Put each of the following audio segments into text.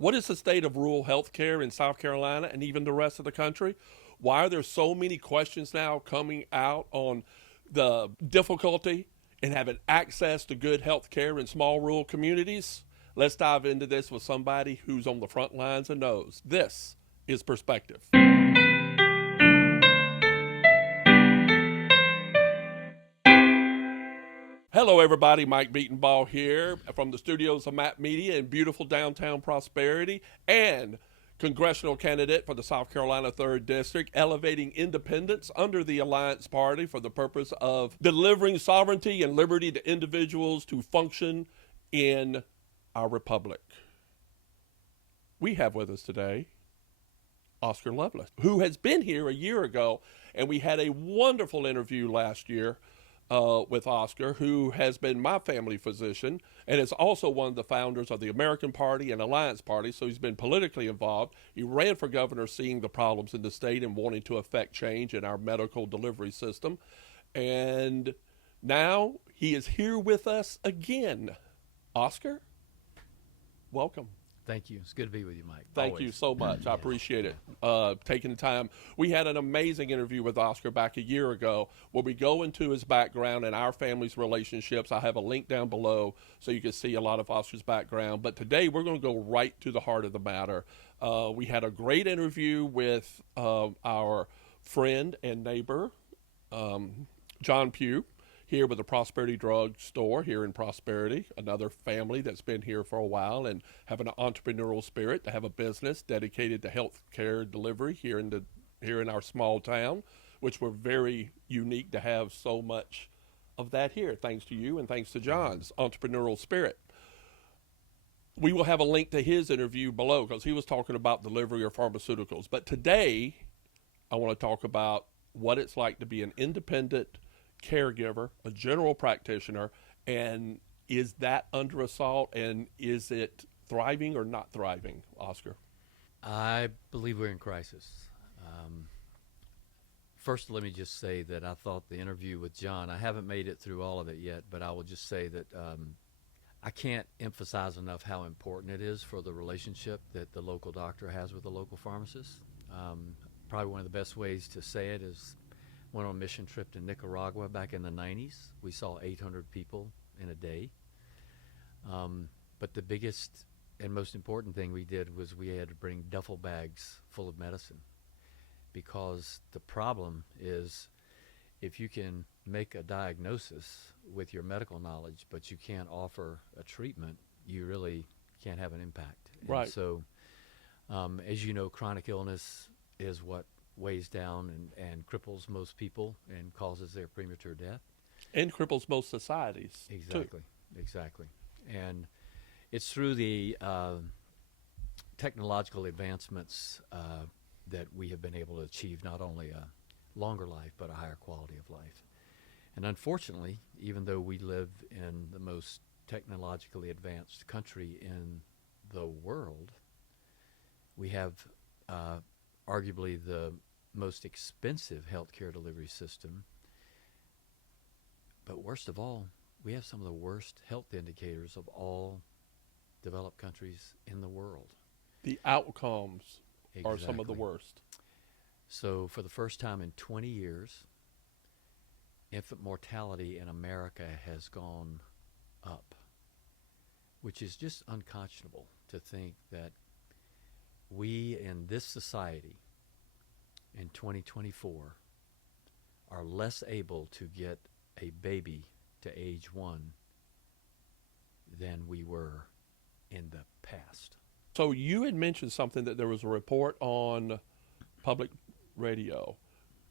What is the state of rural health care in South Carolina and even the rest of the country? Why are there so many questions now coming out on the difficulty in having access to good health care in small rural communities? Let's dive into this with somebody who's on the front lines and knows. This is Perspective. Hello, everybody. Mike Bedenbaugh here from the studios of Map Media in beautiful downtown Prosperity, and congressional candidate for the South Carolina 3rd District, elevating independence under the Alliance Party for the purpose of delivering sovereignty and liberty to individuals to function in our republic. We have with us today Oscar Lovelace, who has been here a year ago, and we had a wonderful interview last year with Oscar, who has been my family physician and is also one of the founders of the American Party and Alliance Party, so he's been politically involved. He ran for governor seeing the problems in the state and wanting to affect change in our medical delivery system. And now he is here with us again. Oscar, welcome. Thank you. It's good to be with you, Mike. Thank you so much. I appreciate it. Taking the time. We had an amazing interview with Oscar back a year ago where we go into his background and our family's relationships. I have a link down below so you can see a lot of Oscar's background. But today we're going to go right to the heart of the matter. We had a great interview with our friend and neighbor, John Pugh, here with the Prosperity Drug Store here in Prosperity, another family that's been here for a while and have an entrepreneurial spirit to have a business dedicated to health care delivery here in our small town, which we're very unique to have so much of that here, thanks to you and thanks to John's entrepreneurial spirit. We will have a link to his interview below because he was talking about delivery of pharmaceuticals. But today, I want to talk about what it's like to be an independent caregiver, a general practitioner, and is that under assault, and is it thriving or not thriving, Oscar? I believe we're in crisis. First, let me just say that I thought the interview with John, I haven't made it through all of it yet, but I will just say that I can't emphasize enough how important it is for the relationship that the local doctor has with the local pharmacist. Probably one of the best ways to say it is went on a mission trip to Nicaragua back in the 90s. We saw 800 people in a day. But the biggest and most important thing we did was we had to bring duffel bags full of medicine, because the problem is if you can make a diagnosis with your medical knowledge but you can't offer a treatment, you really can't have an impact. Right. And so, as you know, chronic illness is what weighs down and cripples most people and causes their premature death. And cripples most societies. Exactly. And it's through the technological advancements that we have been able to achieve not only a longer life, but a higher quality of life. And unfortunately, even though we live in the most technologically advanced country in the world, we have arguably the most expensive healthcare delivery system. But worst of all, we have some of the worst health indicators of all developed countries in the world. The outcomes are some of the worst. So for the first time in 20 years, infant mortality in America has gone up, which is just unconscionable to think that we in this society in 2024 are less able to get a baby to age 1 than we were in the past. So you had mentioned something, that there was a report on public radio.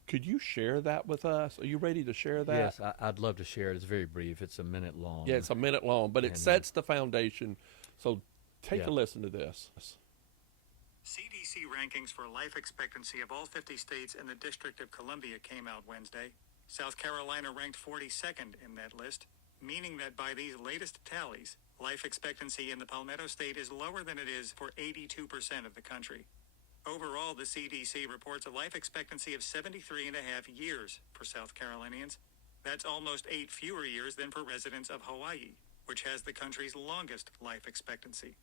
Could you share that with us? Are you ready to share that? Yes, I'd love to share it. It's very brief. It's a minute long. Yeah, it's a minute long, but it sets the foundation. So take a listen to this. CDC rankings for life expectancy of all 50 states and the District of Columbia came out Wednesday. South Carolina ranked 42nd in that list, meaning that by these latest tallies, life expectancy in the Palmetto State is lower than it is for 82% of the country. Overall, the CDC reports a life expectancy of 73 and a half years for South Carolinians. That's almost 8 fewer years than for residents of Hawaii, which has the country's longest life expectancy.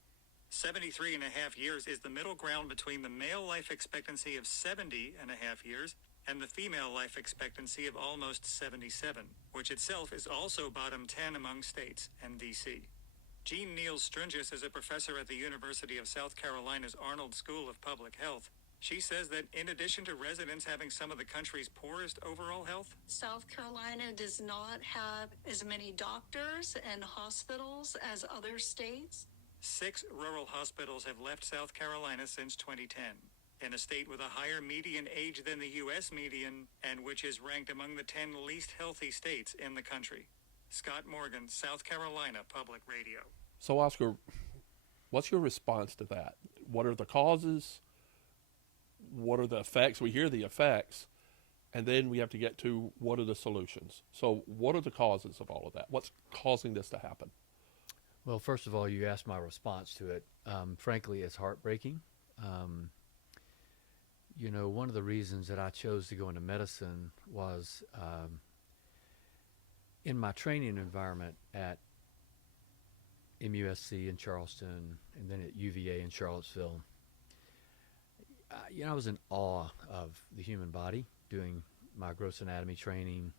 73 and a half years is the middle ground between the male life expectancy of 70 and a half years and the female life expectancy of almost 77, which itself is also bottom 10 among states and D.C. Jean Neal Stringis is a professor at the University of South Carolina's Arnold School of Public Health. She says that in addition to residents having some of the country's poorest overall health, South Carolina does not have as many doctors and hospitals as other states. 6 rural hospitals have left South Carolina since 2010. In a state with a higher median age than the U.S. median, and which is ranked among the 10 least healthy states in the country. Scott Morgan, South Carolina Public Radio. So, Oscar, what's your response to that? What are the causes? What are the effects? We hear the effects, and then we have to get to what are the solutions. So, what are the causes of all of that? What's causing this to happen? Well, first of all, you asked my response to it. Frankly, it's heartbreaking. You know, one of the reasons that I chose to go into medicine was in my training environment at MUSC in Charleston and then at UVA in Charlottesville. I was in awe of the human body, doing my gross anatomy training,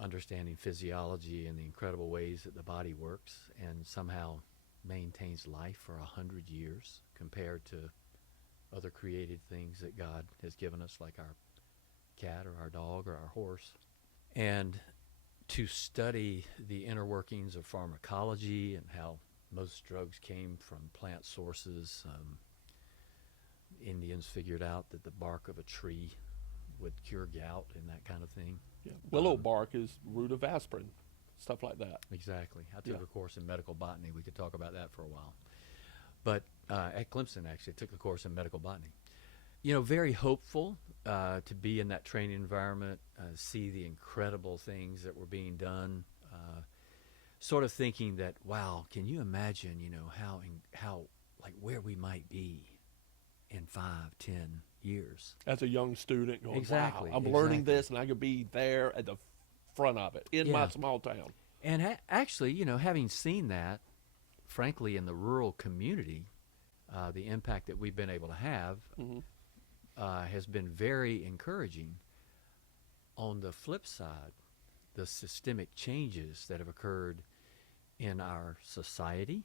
understanding physiology and the incredible ways that the body works and somehow maintains life for 100 years compared to other created things that God has given us, like our cat or our dog or our horse. And to study the inner workings of pharmacology and how most drugs came from plant sources. Indians figured out that the bark of a tree would cure gout and that kind of thing. Yeah. Willow bark is root of aspirin, stuff like that. Exactly. I took a course in medical botany. We could talk about that for a while. But at Clemson, actually, I took the course in medical botany. You know, very hopeful to be in that training environment, see the incredible things that were being done, sort of thinking that, wow, can you imagine, you know, how like where we might be in 5, 10 years. As a young student, going, Exactly, wow, I'm learning this, and I could be there at the front of it in my small town. And actually, you know, having seen that, frankly, in the rural community, the impact that we've been able to have has been very encouraging. On the flip side, the systemic changes that have occurred in our society,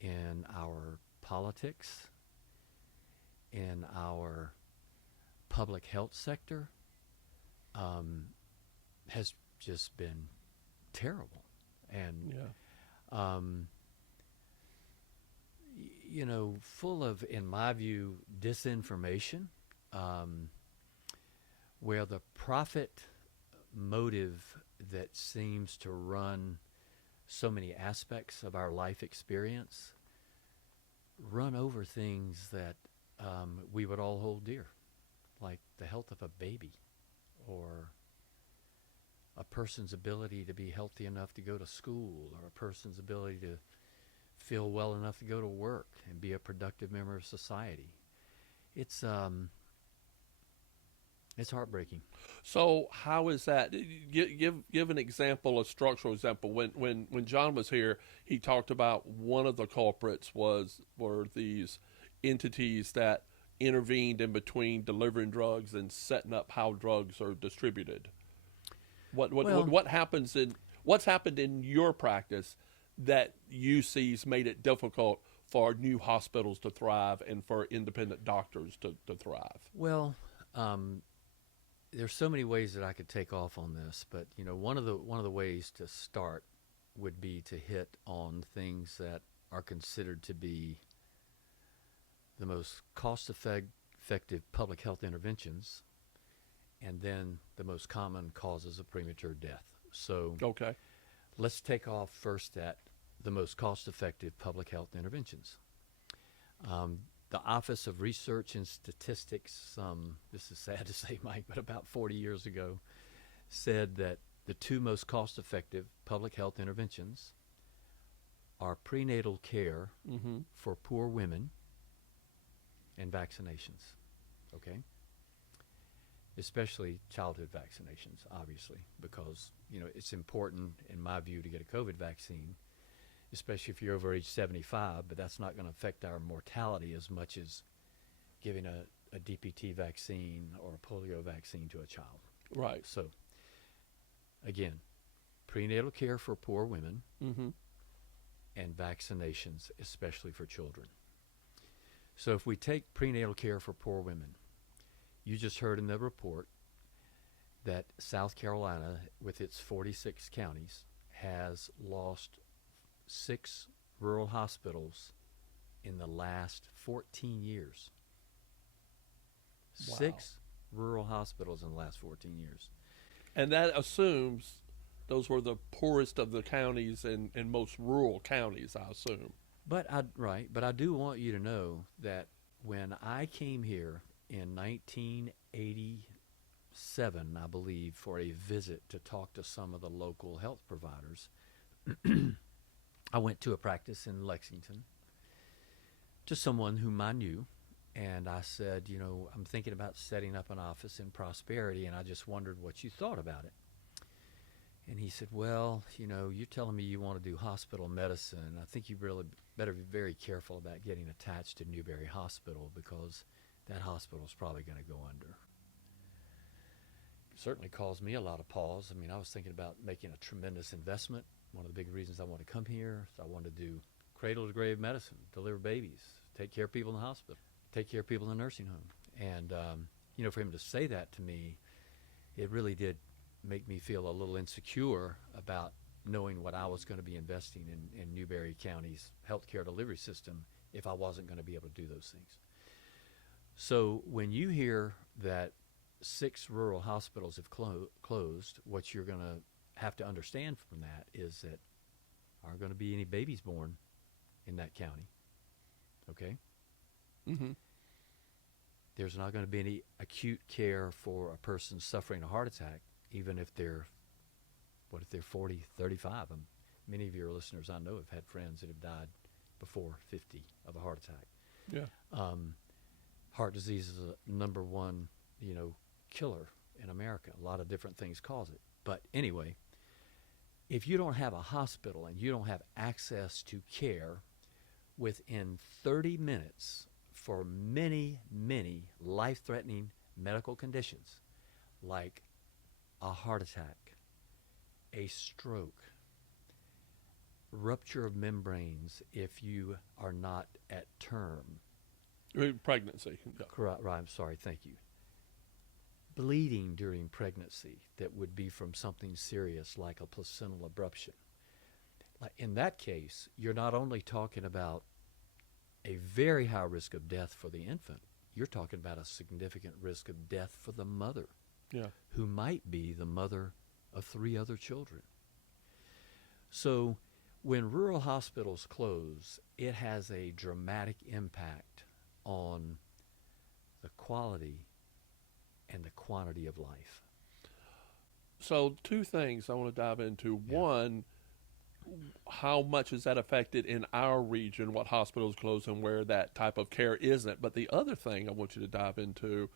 in our politics, in our public health sector, has just been terrible. And, you know, full of, in my view, disinformation, where the profit motive that seems to run so many aspects of our life experience run over things that we would all hold dear, like the health of a baby or a person's ability to be healthy enough to go to school, or a person's ability to feel well enough to go to work and be a productive member of society. It's heartbreaking. So how is that? Give an example, a structural example. When John was here, he talked about one of the culprits were these entities that intervened in between delivering drugs and setting up how drugs are distributed. What's happened in your practice that you see's made it difficult for new hospitals to thrive and for independent doctors to thrive? Well, there's so many ways that I could take off on this, but you know, one of the ways to start would be to hit on things that are considered to be the most cost-effective public health interventions, and then the most common causes of premature death. So, let's take off first at the most cost-effective public health interventions. The Office of Research and Statistics, this is sad to say, Mike, but about 40 years ago, said that the two most cost-effective public health interventions are prenatal care for poor women and vaccinations, okay? Especially childhood vaccinations, obviously, because, you know, it's important, in my view, to get a COVID vaccine especially if you're over age 75, but that's not going to affect our mortality as much as giving a DPT vaccine or a polio vaccine to a child. Right. So, again, prenatal care for poor women and vaccinations, especially for children. So if we take prenatal care for poor women, you just heard in the report that South Carolina, with its 46 counties, has lost 6 rural hospitals in the last 14 years. Wow. 6 rural hospitals in the last 14 years. And that assumes those were the poorest of the counties and most rural counties, I assume. But I do want you to know that when I came here in 1987, I believe, for a visit to talk to some of the local health providers, I went to a practice in Lexington to someone whom I knew, and I said, you know, I'm thinking about setting up an office in Prosperity, and I just wondered what you thought about it. And he said, well, you know, you're telling me you want to do hospital medicine. I think you really better be very careful about getting attached to Newberry Hospital because that hospital is probably going to go under. It certainly caused me a lot of pause. I mean, I was thinking about making a tremendous investment. One of the big reasons I want to come here is I want to do cradle-to-grave medicine, deliver babies, take care of people in the hospital, take care of people in the nursing home. And, you know, for him to say that to me, it really did make me feel a little insecure about knowing what I was going to be investing in Newberry County's healthcare delivery system if I wasn't going to be able to do those things. So when you hear that 6 rural hospitals have closed, what you're going to have to understand from that is that aren't going to be any babies born in that county. Okay? Mm-hmm. There's not going to be any acute care for a person suffering a heart attack, even if they're 40, 35? Many of your listeners I know have had friends that have died before 50 of a heart attack. Yeah. Heart disease is a number one, you know, killer in America. A lot of different things cause it. But anyway, if you don't have a hospital and you don't have access to care within 30 minutes for many, many life-threatening medical conditions like a heart attack, a stroke, rupture of membranes if you are not at term. Pregnancy. Yeah. Correct. Right. I'm sorry. Thank you. Bleeding during pregnancy that would be from something serious like a placental abruption. Like in that case, you're not only talking about a very high risk of death for the infant, you're talking about a significant risk of death for the mother. Yeah. Who might be the mother of 3 other children. So when rural hospitals close, it has a dramatic impact on the quality and the quantity of life. So 2 things I want to dive into. Yeah. One, how much is that affected in our region, what hospitals close and where that type of care isn't? But the other thing I want you to dive into,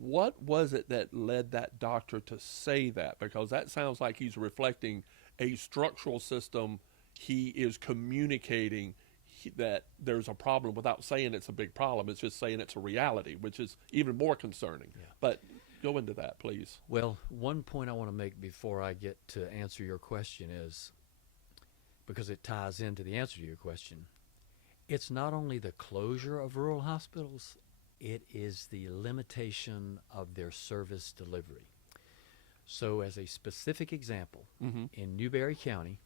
what was it that led that doctor to say that? Because that sounds like he's reflecting a structural system. He is communicating that there's a problem without saying it's a big problem. It's just saying it's a reality, which is even more concerning. Yeah. But go into that, please. Well, one point I want to make before I get to answer your question is, because it ties into the answer to your question, it's not only the closure of rural hospitals, it is the limitation of their service delivery. So as a specific example, in Newberry County,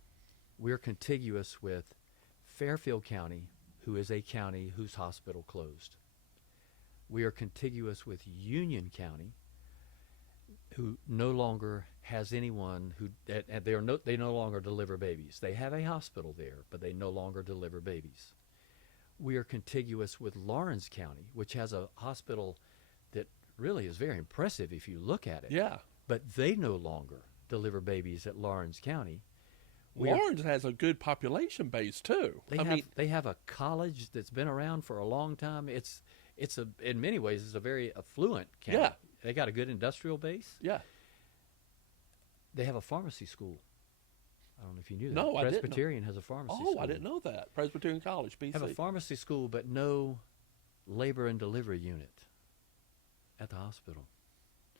we're contiguous with Fairfield County, who is a county whose hospital closed. We are contiguous with Union County, who no longer has anyone who, they no longer deliver babies. They have a hospital there, but they no longer deliver babies. We are contiguous with Lawrence County, which has a hospital that really is very impressive if you look at it. Yeah. But they no longer deliver babies at Lawrence County. Lawrence has a good population base too. They have a college that's been around for a long time. It's in many ways it's a very affluent county. Yeah. They got a good industrial base. Yeah. They have a pharmacy school. I don't know if you knew that. No, I didn't know. Presbyterian has a pharmacy Oh, school. I didn't know that. Presbyterian College, BC. Have a pharmacy school, but no labor and delivery unit at the hospital.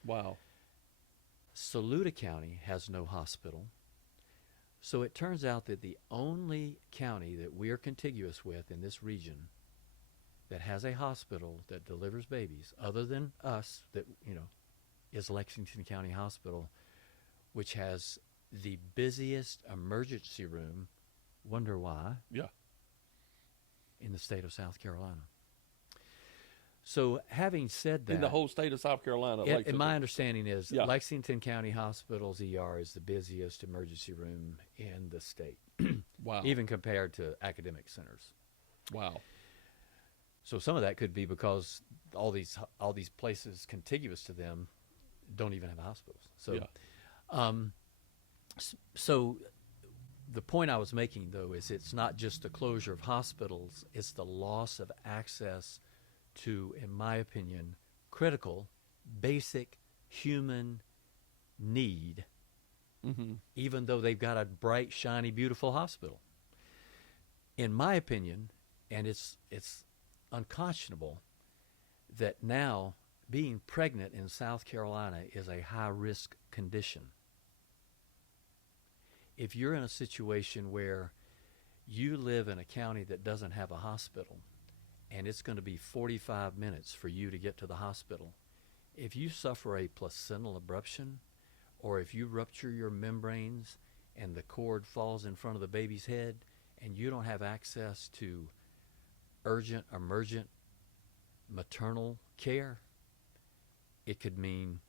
Wow. Saluda County has no hospital. So it turns out that the only county that we are contiguous with in this region that has a hospital that delivers babies, other than us, that, you know, is Lexington County Hospital, which has the busiest emergency room, wonder why, Yeah. in the state of South Carolina. So having said that, In the whole state of South Carolina. in my understanding is Yeah. Lexington County Hospital's ER is the busiest emergency room in the state, Wow. even compared to academic centers. Wow. So some of that could be because all these places contiguous to them don't even have hospitals. So, Yeah. so the point I was making, though, is it's not just the closure of hospitals, it's the loss of access to, in my opinion, critical, basic human need, even though they've got a bright, shiny, beautiful hospital. In my opinion, and it's unconscionable that now being pregnant in South Carolina is a high-risk condition. If you're in a situation where you live in a county that doesn't have a hospital, and it's going to be 45 minutes for you to get to the hospital, if you suffer a placental abruption, or if you rupture your membranes and the cord falls in front of the baby's head, and you don't have access to urgent, emergent maternal care, it could mean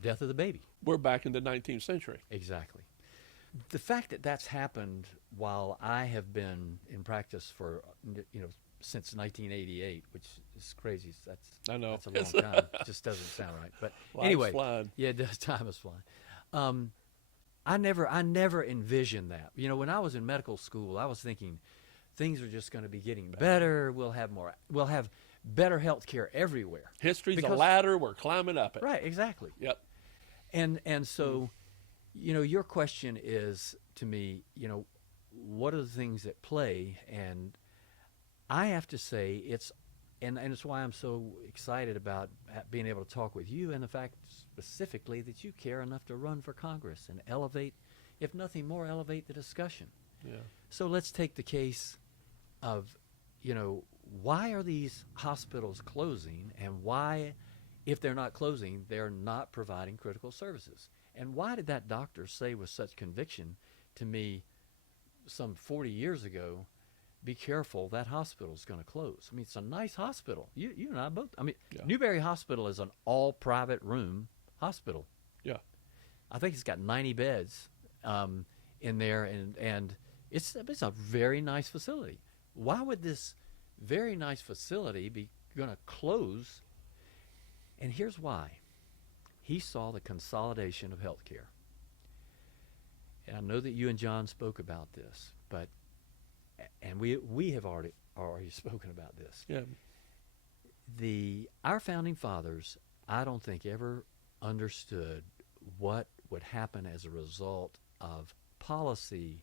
death of the baby. We're back in the 19th century. Exactly. The fact that that's happened while I have been in practice for, since 1988, which is crazy. I know. That's a long time. It just doesn't sound right. But Life's anyway, flying. yeah, it does. Time is flying. I never envisioned that. You know, when I was in medical school, I was thinking things are just going to be getting better. We'll have better health care everywhere. History's a ladder. We're climbing up it. Right, exactly. Yep. And so, your question is to me, what are the things at play? And I have to say it's why I'm so excited about being able to talk with you, and the fact specifically that you care enough to run for Congress and elevate, if nothing more, elevate the discussion. Yeah. So let's take the case of, why are these hospitals closing, and why, if they're not closing, they're not providing critical services? And why did that doctor say with such conviction to me some 40 years ago, be careful, that hospital's going to close? I mean, it's a nice hospital. You and I both. I mean, Yeah. Newberry Hospital is an all-private room hospital. Yeah. I think it's got 90 beds in there, and it's a very nice facility. Why would this very nice facility be going to close? And here's why. He saw the consolidation of healthcare. And I know that you and John spoke about this, and we have already spoken about this. Yeah. Our founding fathers, I don't think, ever understood what would happen as a result of policy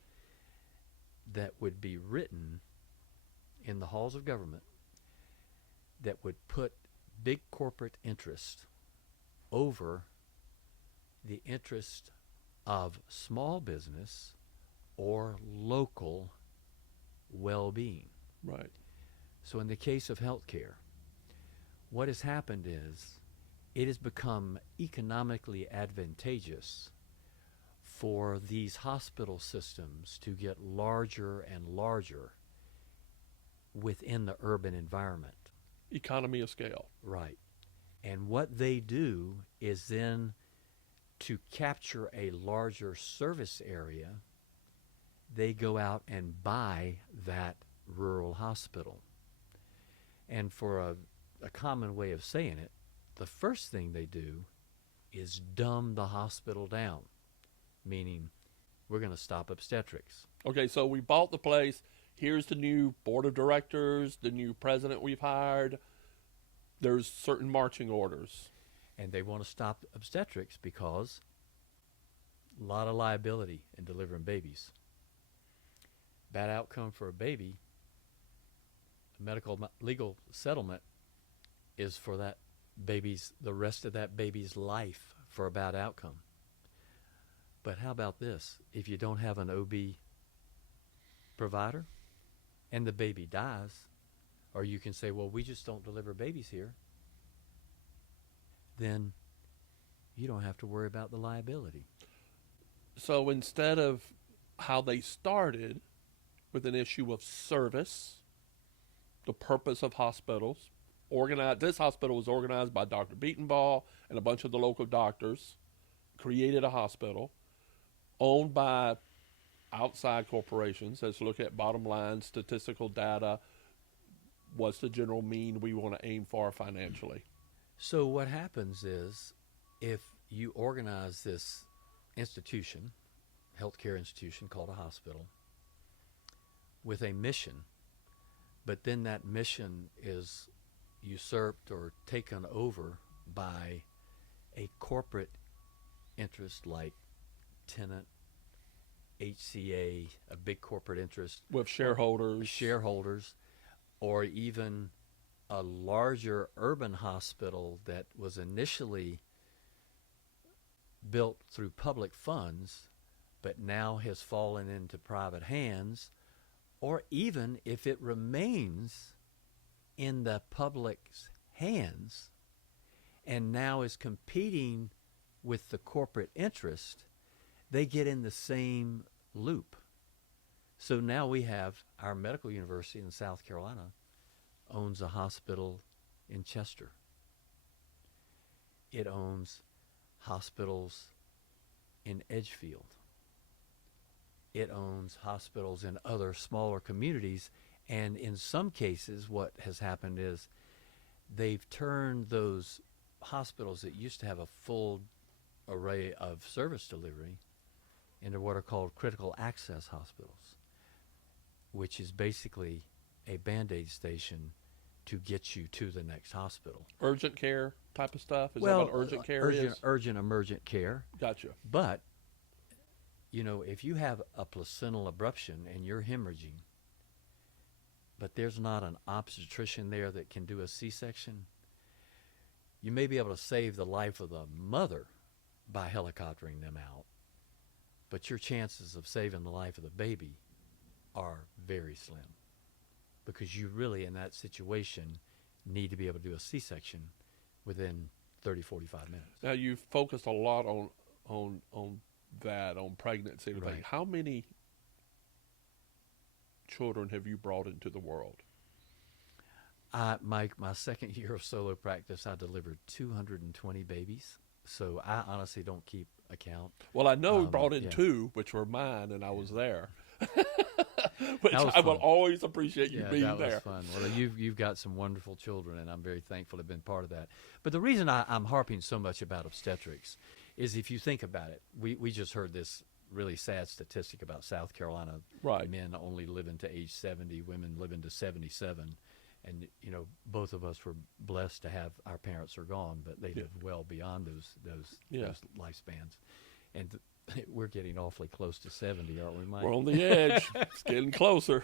that would be written in the halls of government that would put big corporate interest over the interest of small business or local well-being. Right. So in the case of healthcare, what has happened is it has become economically advantageous for these hospital systems to get larger and larger within the urban environment. Economy of scale. Right. And what they do is then, to capture a larger service area, they go out and buy that rural hospital. And for a common way of saying it, the first thing they do is dumb the hospital down, meaning we're going to stop obstetrics. Okay, so we bought the place. Here's the new board of directors, the new president we've hired. There's certain marching orders. And they want to stop obstetrics because A lot of liability in delivering babies. Bad outcome for a baby, a medical legal settlement is for that baby's, the rest of that baby's life for a bad outcome. But how about this? If you don't have an OB provider and the baby dies, or you can say, well, we just don't deliver babies here, then you don't have to worry about the liability. So instead of how they started with an issue of service, the purpose of hospitals, this hospital was organized by Dr. Bedenbaugh and a bunch of the local doctors, created a hospital owned by outside corporations. Let's look at bottom line statistical data. What's the general mean we want to aim for financially? So what happens is, if you organize this institution, healthcare institution called a hospital, with a mission, but then that mission is usurped or taken over by a corporate interest like Tenant, HCA, a big corporate interest. With shareholders. Or even a larger urban hospital that was initially built through public funds, but now has fallen into private hands, or even if it remains in the public's hands and now is competing with the corporate interest, they get in the same loop. So now we have our medical university in South Carolina owns a hospital in Chester. It owns hospitals in Edgefield. It owns hospitals in other smaller communities. And in some cases, what has happened is they've turned those hospitals that used to have a full array of service delivery into what are called critical access hospitals, which is basically a Band-Aid station to get you to the next hospital. Urgent care type of stuff? Is that what urgent care is? Urgent emergent care. Gotcha. But, you know, if you have a placental abruption and you're hemorrhaging, but there's not an obstetrician there that can do a C-section, you may be able to save the life of the mother by helicoptering them out, but your chances of saving the life of the baby are very slim, because you really, in that situation, need to be able to do a C-section within 30, 45 minutes. Now, you've focused a lot on that, on pregnancy and everything. Right. How many children have you brought into the world? My second year of solo practice, I delivered 220 babies. So I honestly don't keep account. Well, I know we brought in yeah. 2, which were mine, and I was there. Which was I will fun. always appreciate you being that there. was fun. Well, you've got some wonderful children, and I'm very thankful to have been part of that. But the reason I'm harping so much about obstetrics is, if you think about it, we just heard this really sad statistic about South Carolina. Right. Men only living to age 70, women living to 77. And, you know, both of us were blessed to have, our parents are gone, but they lived well beyond those lifespans. And we're getting awfully close to 70, aren't we, Mike? We're on the edge. It's getting closer.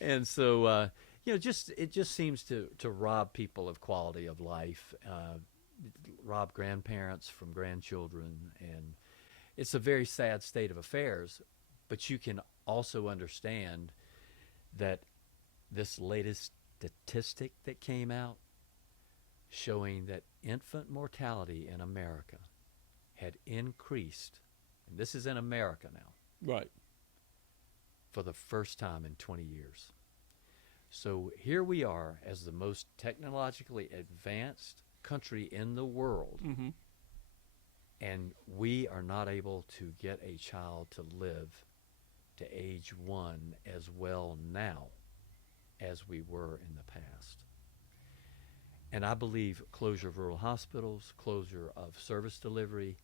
And so, you know, it just seems to rob people of quality of life, rob grandparents from grandchildren. And it's a very sad state of affairs. But you can also understand that this latest statistic that came out showing that infant mortality in America had increased, and this is in America now, Right. for the first time in 20 years. So here we are as the most technologically advanced country in the world, Mm-hmm. and we are not able to get a child to live to age 1 as well now as we were in the past. And I believe closure of rural hospitals, closure of service delivery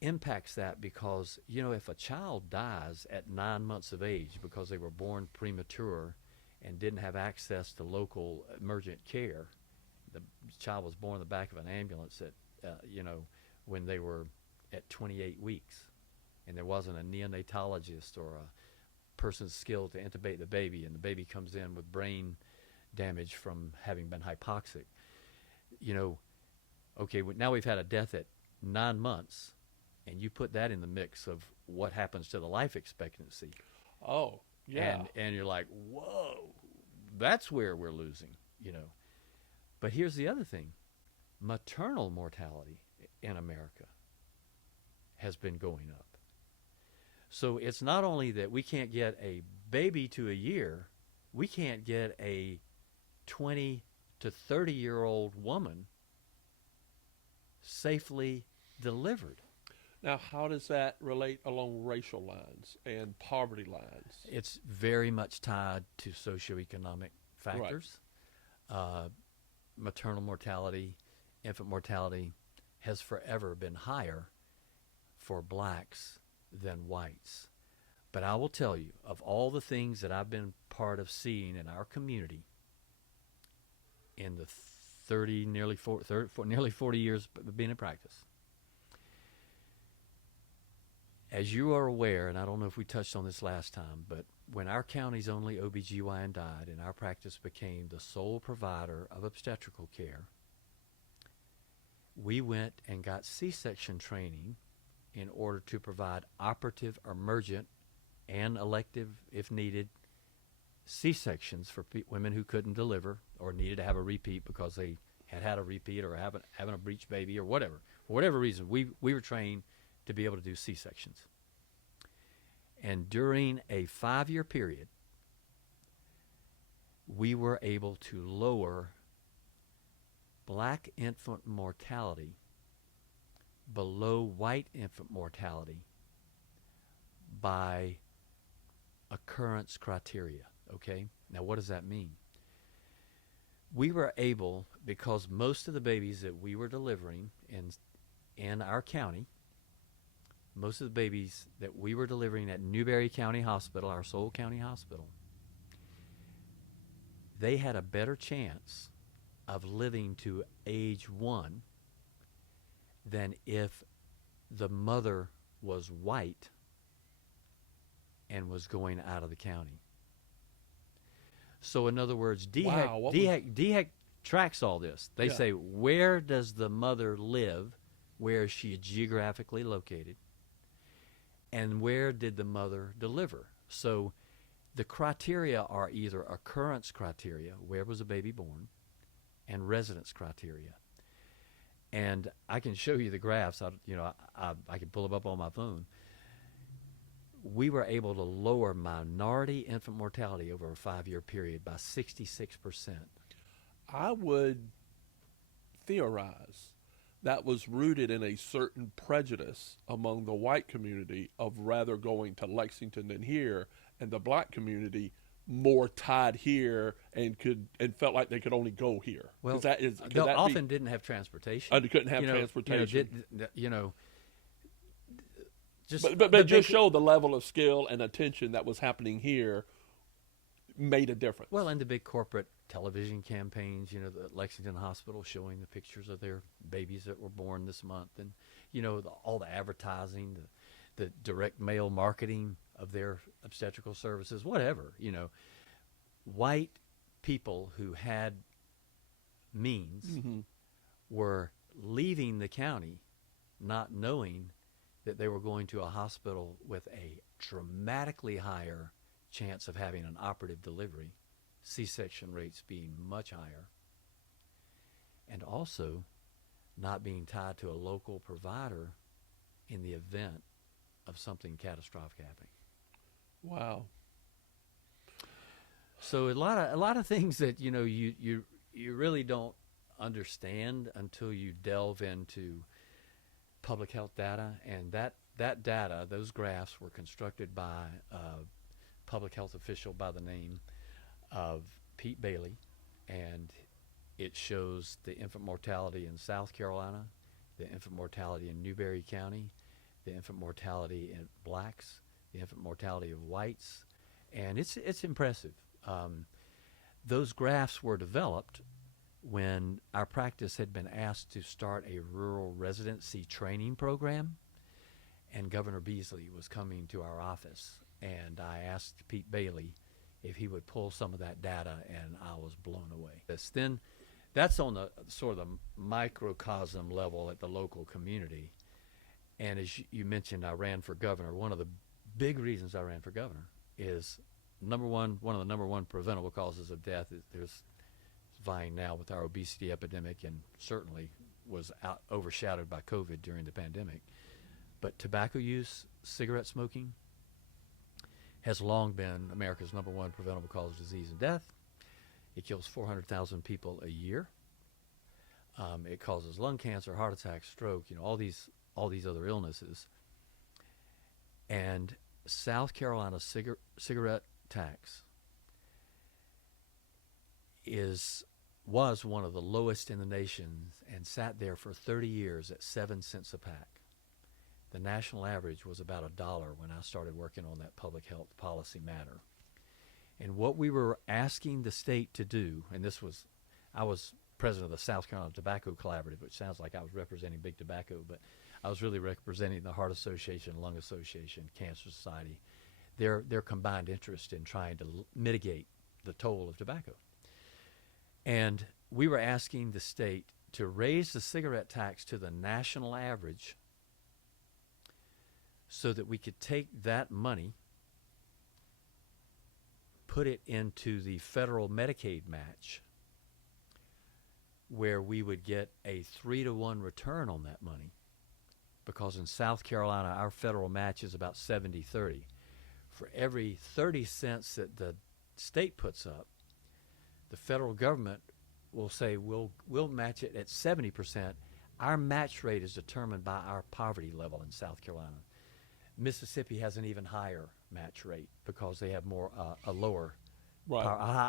impacts that, because, you know, if a child dies at 9 months of age because they were born premature and didn't have access to local emergent care, the child was born in the back of an ambulance at, you know, when they were at 28 weeks. and there wasn't a neonatologist or a person skilled to intubate the baby, and the baby comes in with brain damage from having been hypoxic. Okay, now we've had a death at 9 months, and you put that in the mix of what happens to the life expectancy. Oh, yeah. And you're like, whoa, that's where we're losing, But here's the other thing. Maternal mortality in America has been going up. So it's not only that we can't get a baby to a year, we can't get a 20 to 30-year-old woman safely delivered. Now, how does that relate along racial lines and poverty lines? It's very much tied to socioeconomic factors. Right. Maternal mortality, infant mortality has forever been higher for blacks than whites. But I will tell you, of all the things that I've been part of seeing in our community in the nearly 40 years of being in practice, as you are aware, and I don't know if we touched on this last time, but when our county's only OBGYN died and our practice became the sole provider of obstetrical care, we went and got C-section training in order to provide operative, emergent, and elective, if needed, C-sections for women who couldn't deliver or needed to have a repeat because they had a repeat or having a breech baby or whatever. For whatever reason, we were trained to be able to do C-sections. And during a 5-year period, we were able to lower black infant mortality below white infant mortality by occurrence criteria, okay? Now, what does that mean? We were able, because most of the babies that we were delivering in our county, most of the babies that we were delivering at Newberry County Hospital, our sole county hospital, they had a better chance of living to age 1 than if the mother was white and was going out of the county. So in other words, DHEC tracks all this. They say, where does the mother live? Where is she geographically located? And where did the mother deliver? So the criteria are either occurrence criteria, where was the baby born, and residence criteria. And I can show you the graphs. I can pull them up on my phone. We were able to lower minority infant mortality over a 5-year period by 66%. I would theorize that was rooted in a certain prejudice among the white community of rather going to Lexington than here, and the black community more tied here and felt like they could only go here. Well, they often didn't have transportation. They couldn't have transportation. But just show the level of skill and attention that was happening here made a difference. Well, and the big corporate television campaigns, the Lexington Hospital showing the pictures of their babies that were born this month, and all the advertising, the direct mail marketing of their obstetrical services, whatever. White people who had means were leaving the county not knowing that they were going to a hospital with a dramatically higher chance of having an operative delivery, C-section rates being much higher, and also not being tied to a local provider in the event of something catastrophic happening. Wow. So a lot of things that you really don't understand until you delve into public health data, and that data, those graphs were constructed by a public health official by the name of Pete Bailey, and it shows the infant mortality in South Carolina, the infant mortality in Newberry County, the infant mortality in blacks, the infant mortality of whites, and it's impressive. Those graphs were developed when our practice had been asked to start a rural residency training program, and Governor Beasley was coming to our office, and I asked Pete Bailey if he would pull some of that data, and I was blown away. Then that's on the sort of the microcosm level at the local community. And as you mentioned, I ran for governor. One of the big reasons I ran for governor is one of the number one preventable causes of death is vying now with our obesity epidemic, and certainly was overshadowed by COVID during the pandemic. But tobacco use, cigarette smoking, has long been America's number one preventable cause of disease and death. It kills 400,000 people a year. It causes lung cancer, heart attack, stroke, all these other illnesses. And South Carolina's cigarette tax was one of the lowest in the nation and sat there for 30 years at 7 cents a pack. The national average was about $1 when I started working on that public health policy matter. And what we were asking the state to do, and I was president of the South Carolina Tobacco Collaborative, which sounds like I was representing big tobacco, but I was really representing the Heart Association, Lung Association, Cancer Society, their combined interest in trying to mitigate the toll of tobacco. And we were asking the state to raise the cigarette tax to the national average so that we could take that money, put it into the federal Medicaid match, where we would get a 3-to-1 return on that money. Because in South Carolina, our federal match is about 70-30. For every 30 cents that the state puts up, the federal government will say we'll match it at 70%. Our match rate is determined by our poverty level in South Carolina. Mississippi has an even higher match rate because they have a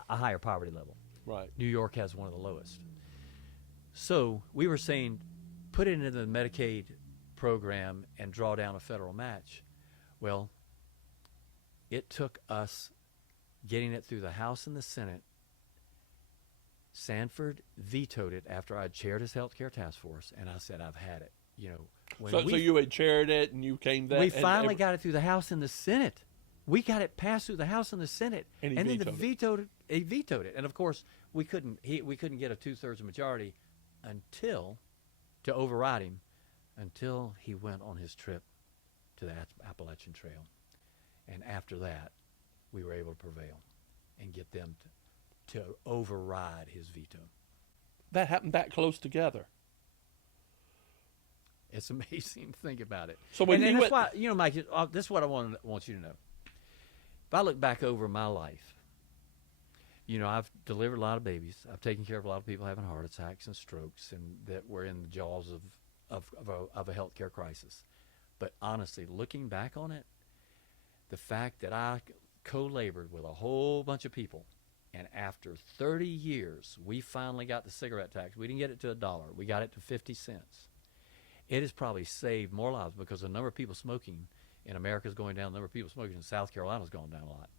higher poverty level. Right. New York has one of the lowest. So we were saying, put it into the Medicaid program and draw down a federal match. Well, it took us getting it through the House and the Senate. Sanford vetoed it after I chaired his healthcare task force, and I said, I've had it. So you had chaired it, and you came there. We finally got it through the House and the Senate. We got it passed through the House and the Senate, and then he vetoed it. And of course, we couldn't get a 2/3 majority to override him until he went on his trip to the Appalachian Trail. And after that, we were able to prevail and get them to override his veto. That happened that close together. It's amazing to think about it. So when that's why, Mike, this is what I want you to know. If I look back over my life, I've delivered a lot of babies. I've taken care of a lot of people having heart attacks and strokes, and that were in the jaws of a healthcare crisis. But honestly, looking back on it, the fact that I co-labored with a whole bunch of people, and after 30 years, we finally got the cigarette tax. We didn't get it to $1. We got it to 50 cents. It has probably saved more lives because the number of people smoking in America is going down. The number of people smoking in South Carolina is going down a lot.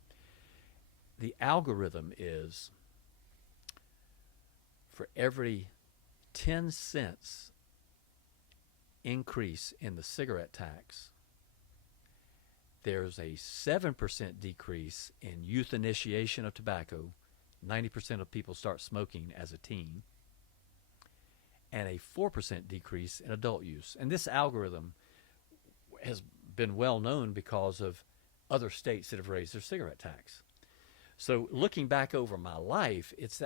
The algorithm is for every 10 cents increase in the cigarette tax, there's a 7% decrease in youth initiation of tobacco. 90% of people start smoking as a teen. And a 4% decrease in adult use. And this algorithm has been well known because of other states that have raised their cigarette tax. So looking back over my life, it's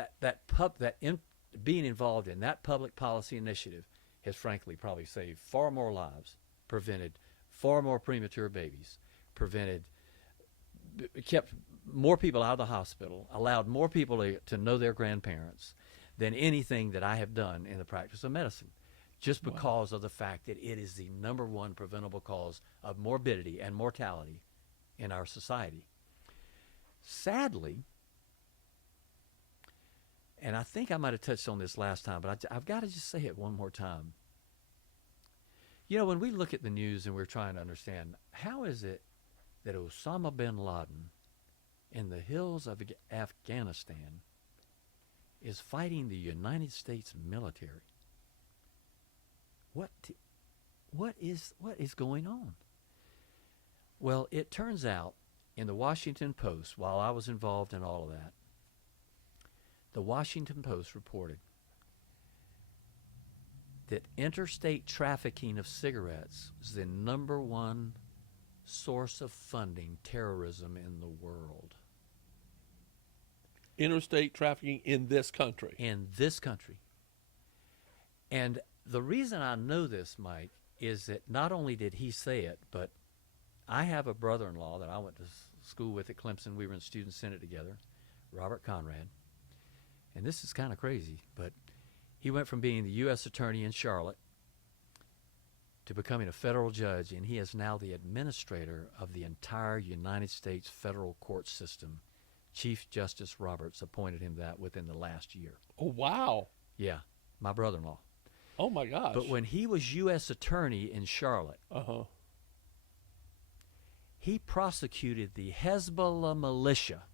being involved in that public policy initiative has frankly probably saved far more lives, prevented far more premature babies, kept more people out of the hospital, allowed more people to know their grandparents than anything that I have done in the practice of medicine, just because of the fact that it is the number one preventable cause of morbidity and mortality in our society. Sadly, and I think I might have touched on this last time, but I've got to just say it one more time. When we look at the news and we're trying to understand, how is it that Osama bin Laden in the hills of Afghanistan is fighting the United States military? What is going on? Well, it turns out in the Washington Post, while I was involved in all of that, the Washington Post reported that interstate trafficking of cigarettes is the #1 source of funding terrorism in the world. Interstate trafficking in this country. In this country. And the reason I know this, Mike, is that not only did he say it, but I have a brother-in-law that I went to school with at Clemson. We were in Student Senate together, Robert Conrad. And this is kind of crazy, but he went from being the U.S. Attorney in Charlotte to becoming a federal judge, and he is now the administrator of the entire United States federal court system. Chief Justice Roberts appointed him that within the last year. Oh, wow. Yeah, my brother-in-law. Oh, my gosh. But when he was U.S. Attorney in Charlotte, he prosecuted the Hezbollah militia.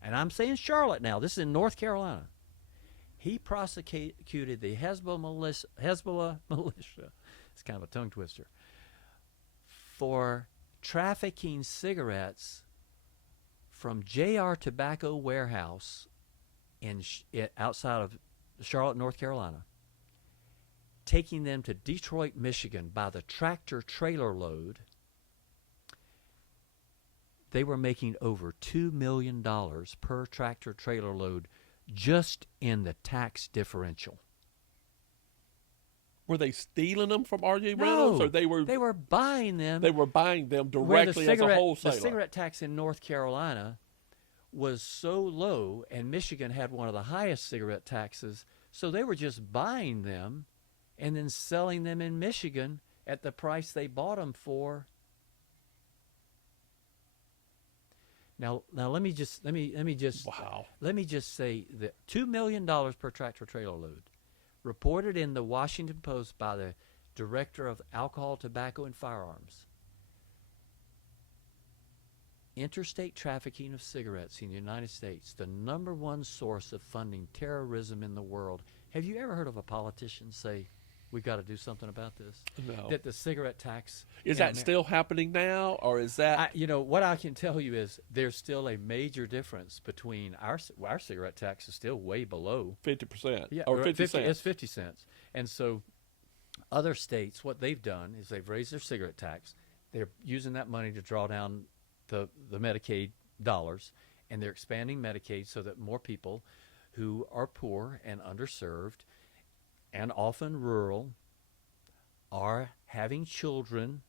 And I'm saying Charlotte now. This is in North Carolina. He prosecuted the Hezbollah militia. It's kind of a tongue twister. For trafficking cigarettes from J.R. Tobacco Warehouse outside of Charlotte, North Carolina, taking them to Detroit, Michigan by the tractor-trailer load. They were making over $2 million per tractor-trailer load just in the tax differential. Were they stealing them from RJ Reynolds, or they were buying them? They were buying them directly as a wholesaler. The cigarette tax in North Carolina was so low, and Michigan had one of the highest cigarette taxes, so they were just buying them and then selling them in Michigan at the price they bought them for. Now let me just Wow. Let me just say that $2 million per tractor trailer load, reported in the Washington Post by the Director of Alcohol, Tobacco, and Firearms. Interstate trafficking of cigarettes in the United States, the #1 source of funding terrorism in the world. Have you ever heard of a politician say, "We got to do something about this"? No. That the cigarette tax Is that still happening now, or is that? What I can tell you is there's still a major difference between our cigarette tax is still way below 50%? Yeah, or 50 cents? It's 50 cents. And so other states, what they've done is they've raised their cigarette tax. They're using that money to draw down the Medicaid dollars, and they're expanding Medicaid so that more people who are poor and underserved and often rural are having children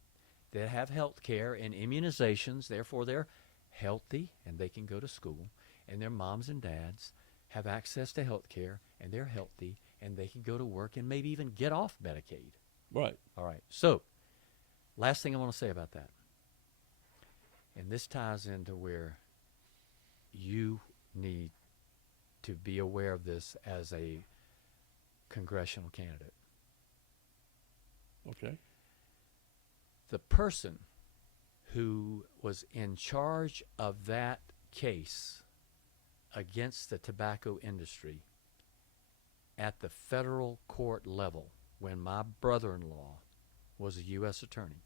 that have health care and immunizations. Therefore, they're healthy and they can go to school, and their moms and dads have access to health care and they're healthy and they can go to work and maybe even get off Medicaid. Right. All right. So, last thing I want to say about that, and this ties into where you need to be aware of this as a congressional candidate. Okay. The person who was in charge of that case against the tobacco industry at the federal court level when my brother-in-law was a U.S. attorney,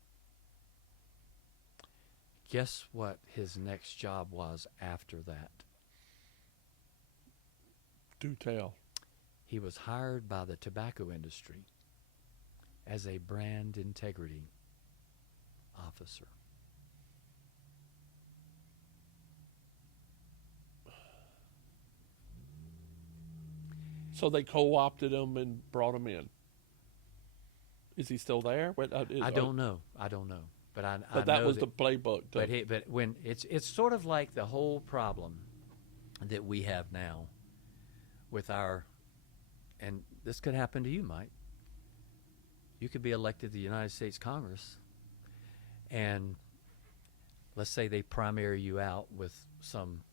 guess what his next job was after that? Do tell. He was hired by the tobacco industry as a brand integrity officer. So they co-opted him and brought him in. Is he still there? I don't know. But I But know that was the playbook. But when it's sort of like the whole problem that we have now with our, and this could happen to you, Mike. You could be elected to the United States Congress, and let's say they primary you out with some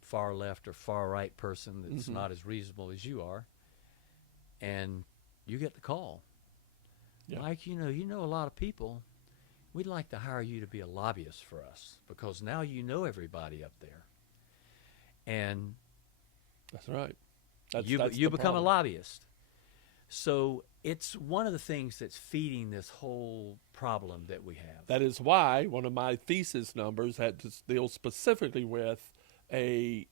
far left or far right person that's not as reasonable as you are, and you get the call. Yeah. Mike, you know a lot of people. We'd like to hire you to be a lobbyist for us because now you know everybody up there. And That's right. you That's become the problem. a lobbyist. So it's one of the things that's feeding this whole problem that we have. That is why one of my thesis numbers had to deal specifically with a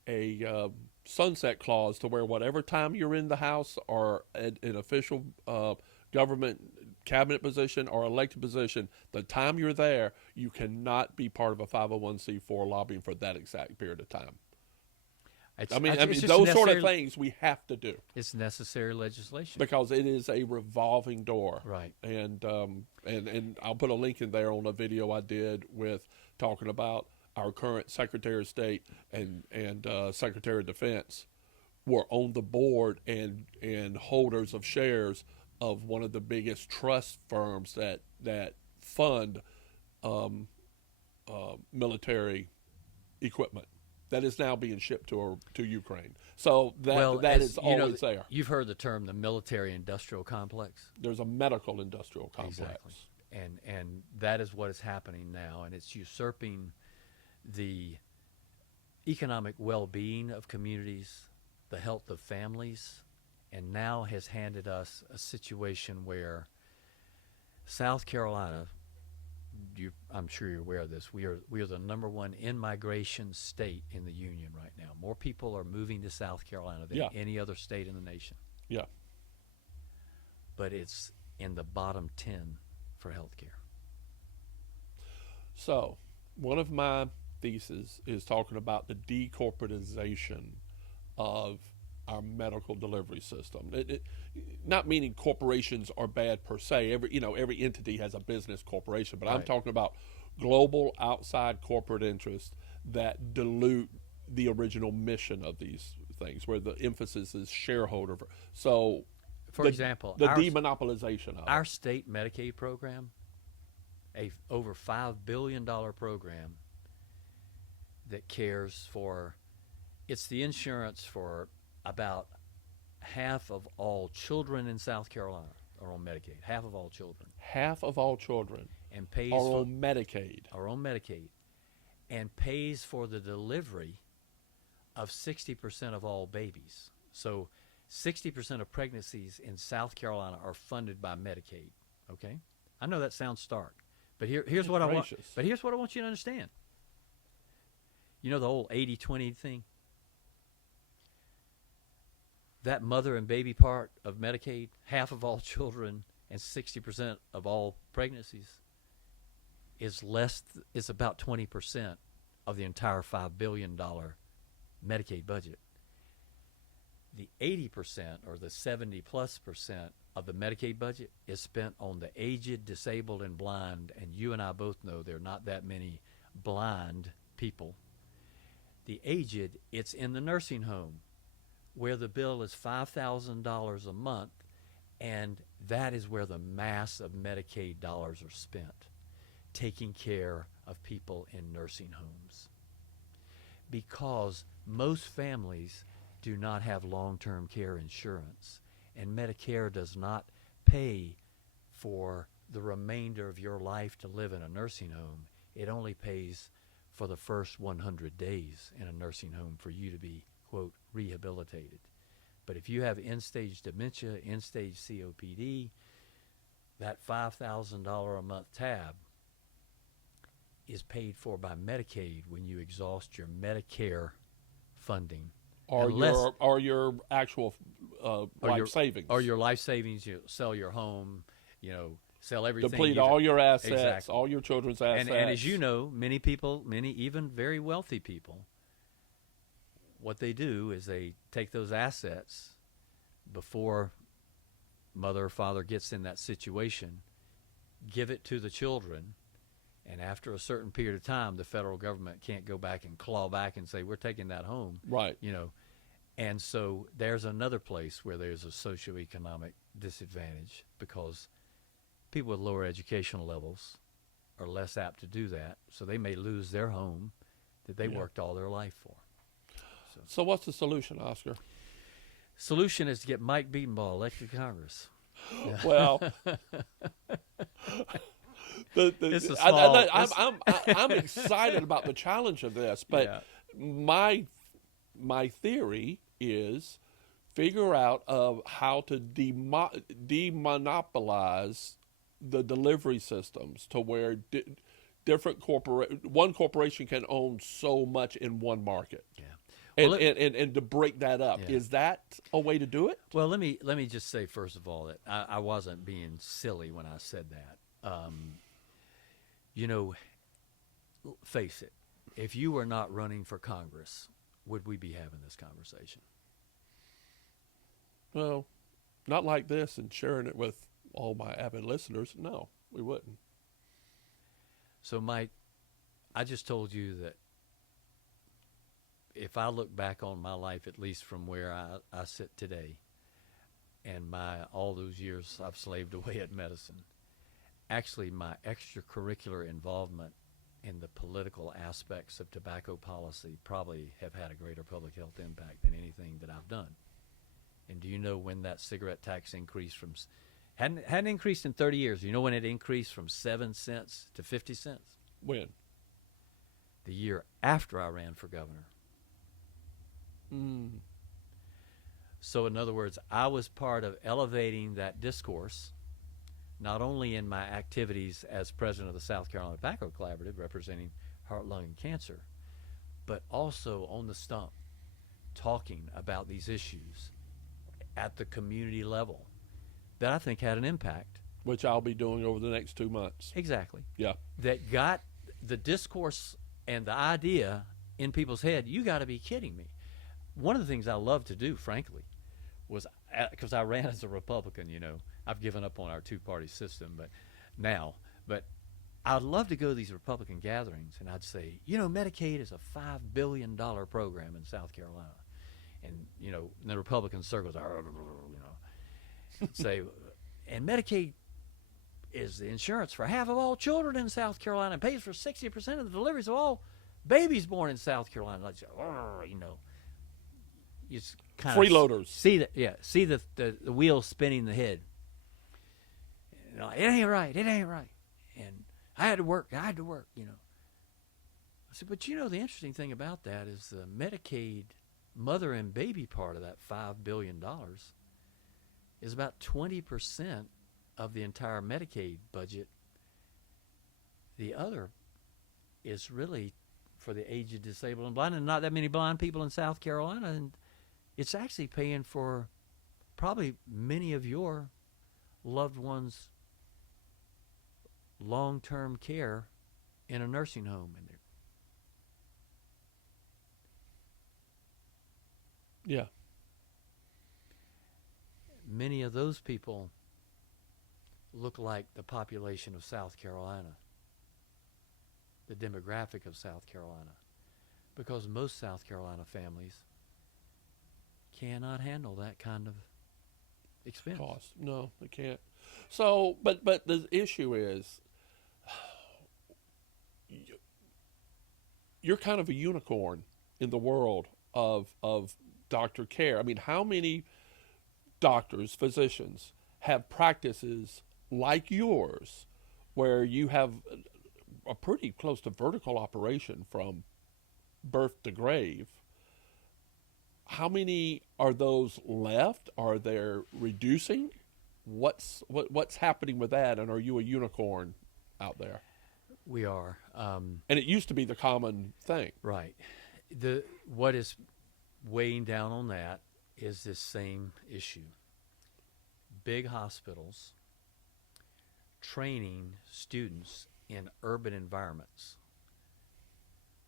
sunset clause to where whatever time you're in the House or an official government cabinet position or elected position, the time you're there, you cannot be part of a 501c4 lobbying for that exact period of time. I mean, those sort of things we have to do. It's necessary legislation because it is a revolving door, right? And I'll put a link in there on a video I did with talking about our current Secretary of State and Secretary of Defense were on the board and holders of shares of one of the biggest trust firms that fund military equipment that is now being shipped to Ukraine. So that is always there. You've heard the term the military-industrial complex. There's a medical-industrial complex. Exactly. And that is what is happening now, and it's usurping the economic well-being of communities, the health of families, and now has handed us a situation where South Carolina, I'm sure you're aware of this, we are the number one in-migration state in the union right now. More people are moving to South Carolina than any other state in the nation. Yeah. But it's in the bottom 10 for health care. So one of my theses is talking about the decorporatization of our medical delivery system. Not meaning corporations are bad per se. Every entity has a business corporation, but right. I'm talking about global outside corporate interests that dilute the original mission of these things, where the emphasis is shareholder. So, for example, the demonopolization of our state Medicaid program, a over $5 billion program that cares for, it's the insurance for about half of all children in South Carolina are on Medicaid. Half of all children. Half of all children and pays are on Medicaid. Are on Medicaid, and pays for the delivery of 60% of all babies. So 60% of pregnancies in South Carolina are funded by Medicaid. Okay, I know that sounds stark, but here's what I want. But here's what I want you to understand. You know the old 80-20 thing? That mother and baby part of Medicaid, half of all children and 60% of all pregnancies, is about 20% of the entire $5 billion Medicaid budget. The 80% or the 70+% of the Medicaid budget is spent on the aged, disabled, and blind, and you and I both know there are not that many blind people. The aged, it's in the nursing home, where the bill is $5,000 a month, and that is where the mass of Medicaid dollars are spent, taking care of people in nursing homes. Because most families do not have long-term care insurance, and Medicare does not pay for the remainder of your life to live in a nursing home. It only pays for the first 100 days in a nursing home for you to be, quote, rehabilitated. But if you have end-stage dementia, end-stage COPD, that $5,000 a month tab is paid for by Medicaid when you exhaust your Medicare funding. Or your actual life savings. Or your life savings, you sell your home, sell everything. Deplete all your assets, exactly. All your children's assets. And as you know, many people, even very wealthy people, what they do is they take those assets before mother or father gets in that situation, give it to the children, and after a certain period of time, the federal government can't go back and claw back and say, we're taking that home. Right. And so there's another place where there's a socioeconomic disadvantage because people with lower educational levels are less apt to do that, so they may lose their home that they worked all their life for. So what's the solution, Oscar? Solution is to get Mike Bedenbaugh elected to Congress. Well, I'm excited about the challenge of this, but my theory is figure out of how to demonopolize the delivery systems to where one corporation can own so much in one market. Yeah. And to break that up, Yeah. is that a way to do it? Well, let me just say first of all that I wasn't being silly when I said that. You know, face it, if you were not running for Congress, would we be having this conversation? Well, not like this and sharing it with all my avid listeners. No, we wouldn't. So, Mike, I just told you that if I look back on my life, at least from where I sit today, and all those years I've slaved away at medicine, actually my extracurricular involvement in the political aspects of tobacco policy probably have had a greater public health impact than anything that I've done. And do you know when that cigarette tax increased from hadn't increased in 30 years? Do you know when it increased from 7 cents to 50 cents? When? The year after I ran for governor. So in other words, I was part of elevating that discourse, not only in my activities as president of the South Carolina Tobacco Collaborative, representing heart, lung, and cancer, but also on the stump, talking about these issues at the community level that I think had an impact. Which I'll be doing over the next 2 months. Exactly. Yeah. That got the discourse and the idea in people's head, you got to be kidding me. One of the things I love to do, frankly, was, because I ran as a Republican, you know, I've given up on our two-party system, but I'd love to go to these Republican gatherings, and I'd say, you know, Medicaid is a $5 billion program in South Carolina. And, you know, in the Republican circles, you know, say, and Medicaid is the insurance for half of all children in South Carolina and pays for 60% of the deliveries of all babies born in South Carolina. I'd say, you know, you just kind freeloaders. See the wheel spinning the head. You know, it ain't right. And I had to work, you know. I said, but you know, the interesting thing about that is the Medicaid mother and baby part of that $5 billion is about 20% of the entire Medicaid budget. The other is really for the aged, disabled, and blind, and not that many blind people in South Carolina, and it's actually paying for probably many of your loved ones' long-term care in a nursing home. And yeah, many of those people look like the population of South Carolina, the demographic of South Carolina, because most South Carolina families cannot handle that kind of expense. Cost. No, they can't. So, but the issue is, you're kind of a unicorn in the world of doctor care. I mean, how many doctors, physicians have practices like yours where you have a pretty close to vertical operation from birth to grave? How many are those left? Are they reducing? What's happening with that? And are you a unicorn out there? We are. And it used to be the common thing. Right. What is weighing down on that is this same issue. Big hospitals training students in urban environments.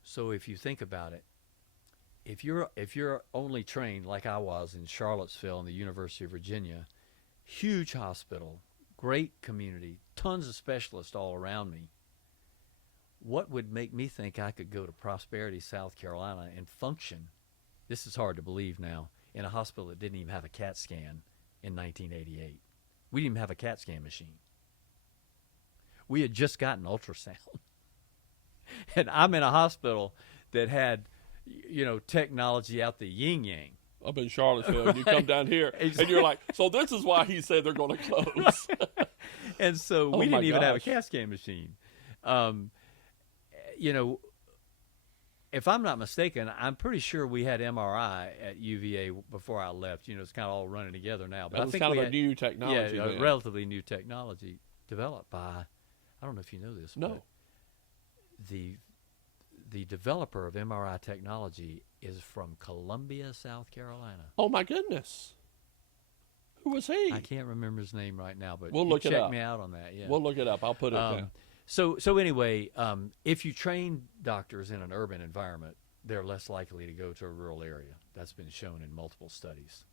So if you think about it, if you're only trained like I was in Charlottesville and the University of Virginia, huge hospital, great community, tons of specialists all around me, what would make me think I could go to Prosperity, South Carolina and function, this is hard to believe now, in a hospital that didn't even have a CAT scan in 1988. We didn't even have a CAT scan machine. We had just gotten ultrasound. And I'm in a hospital that had, you know, technology out the yin-yang. Up in Charlottesville, and you come down here, Exactly. and you're like, so this is why he said they're going to close. And so Oh we didn't my even have a gosh. CAT scan machine. You know, if I'm not mistaken, I'm pretty sure we had MRI at UVA before I left. It's kind of all running together now. But That I was think kind we of a had, new technology. a then. relatively new technology developed by, I don't know if you know this, No. but the developer of MRI technology is from Columbia, South Carolina. Oh my goodness. Who was he? I can't remember his name right now, but We'll you look it check up. me out on that. Yeah. We'll look it up. I'll put it down. So anyway, if you train doctors in an urban environment, they're less likely to go to a rural area. That's been shown in multiple studies.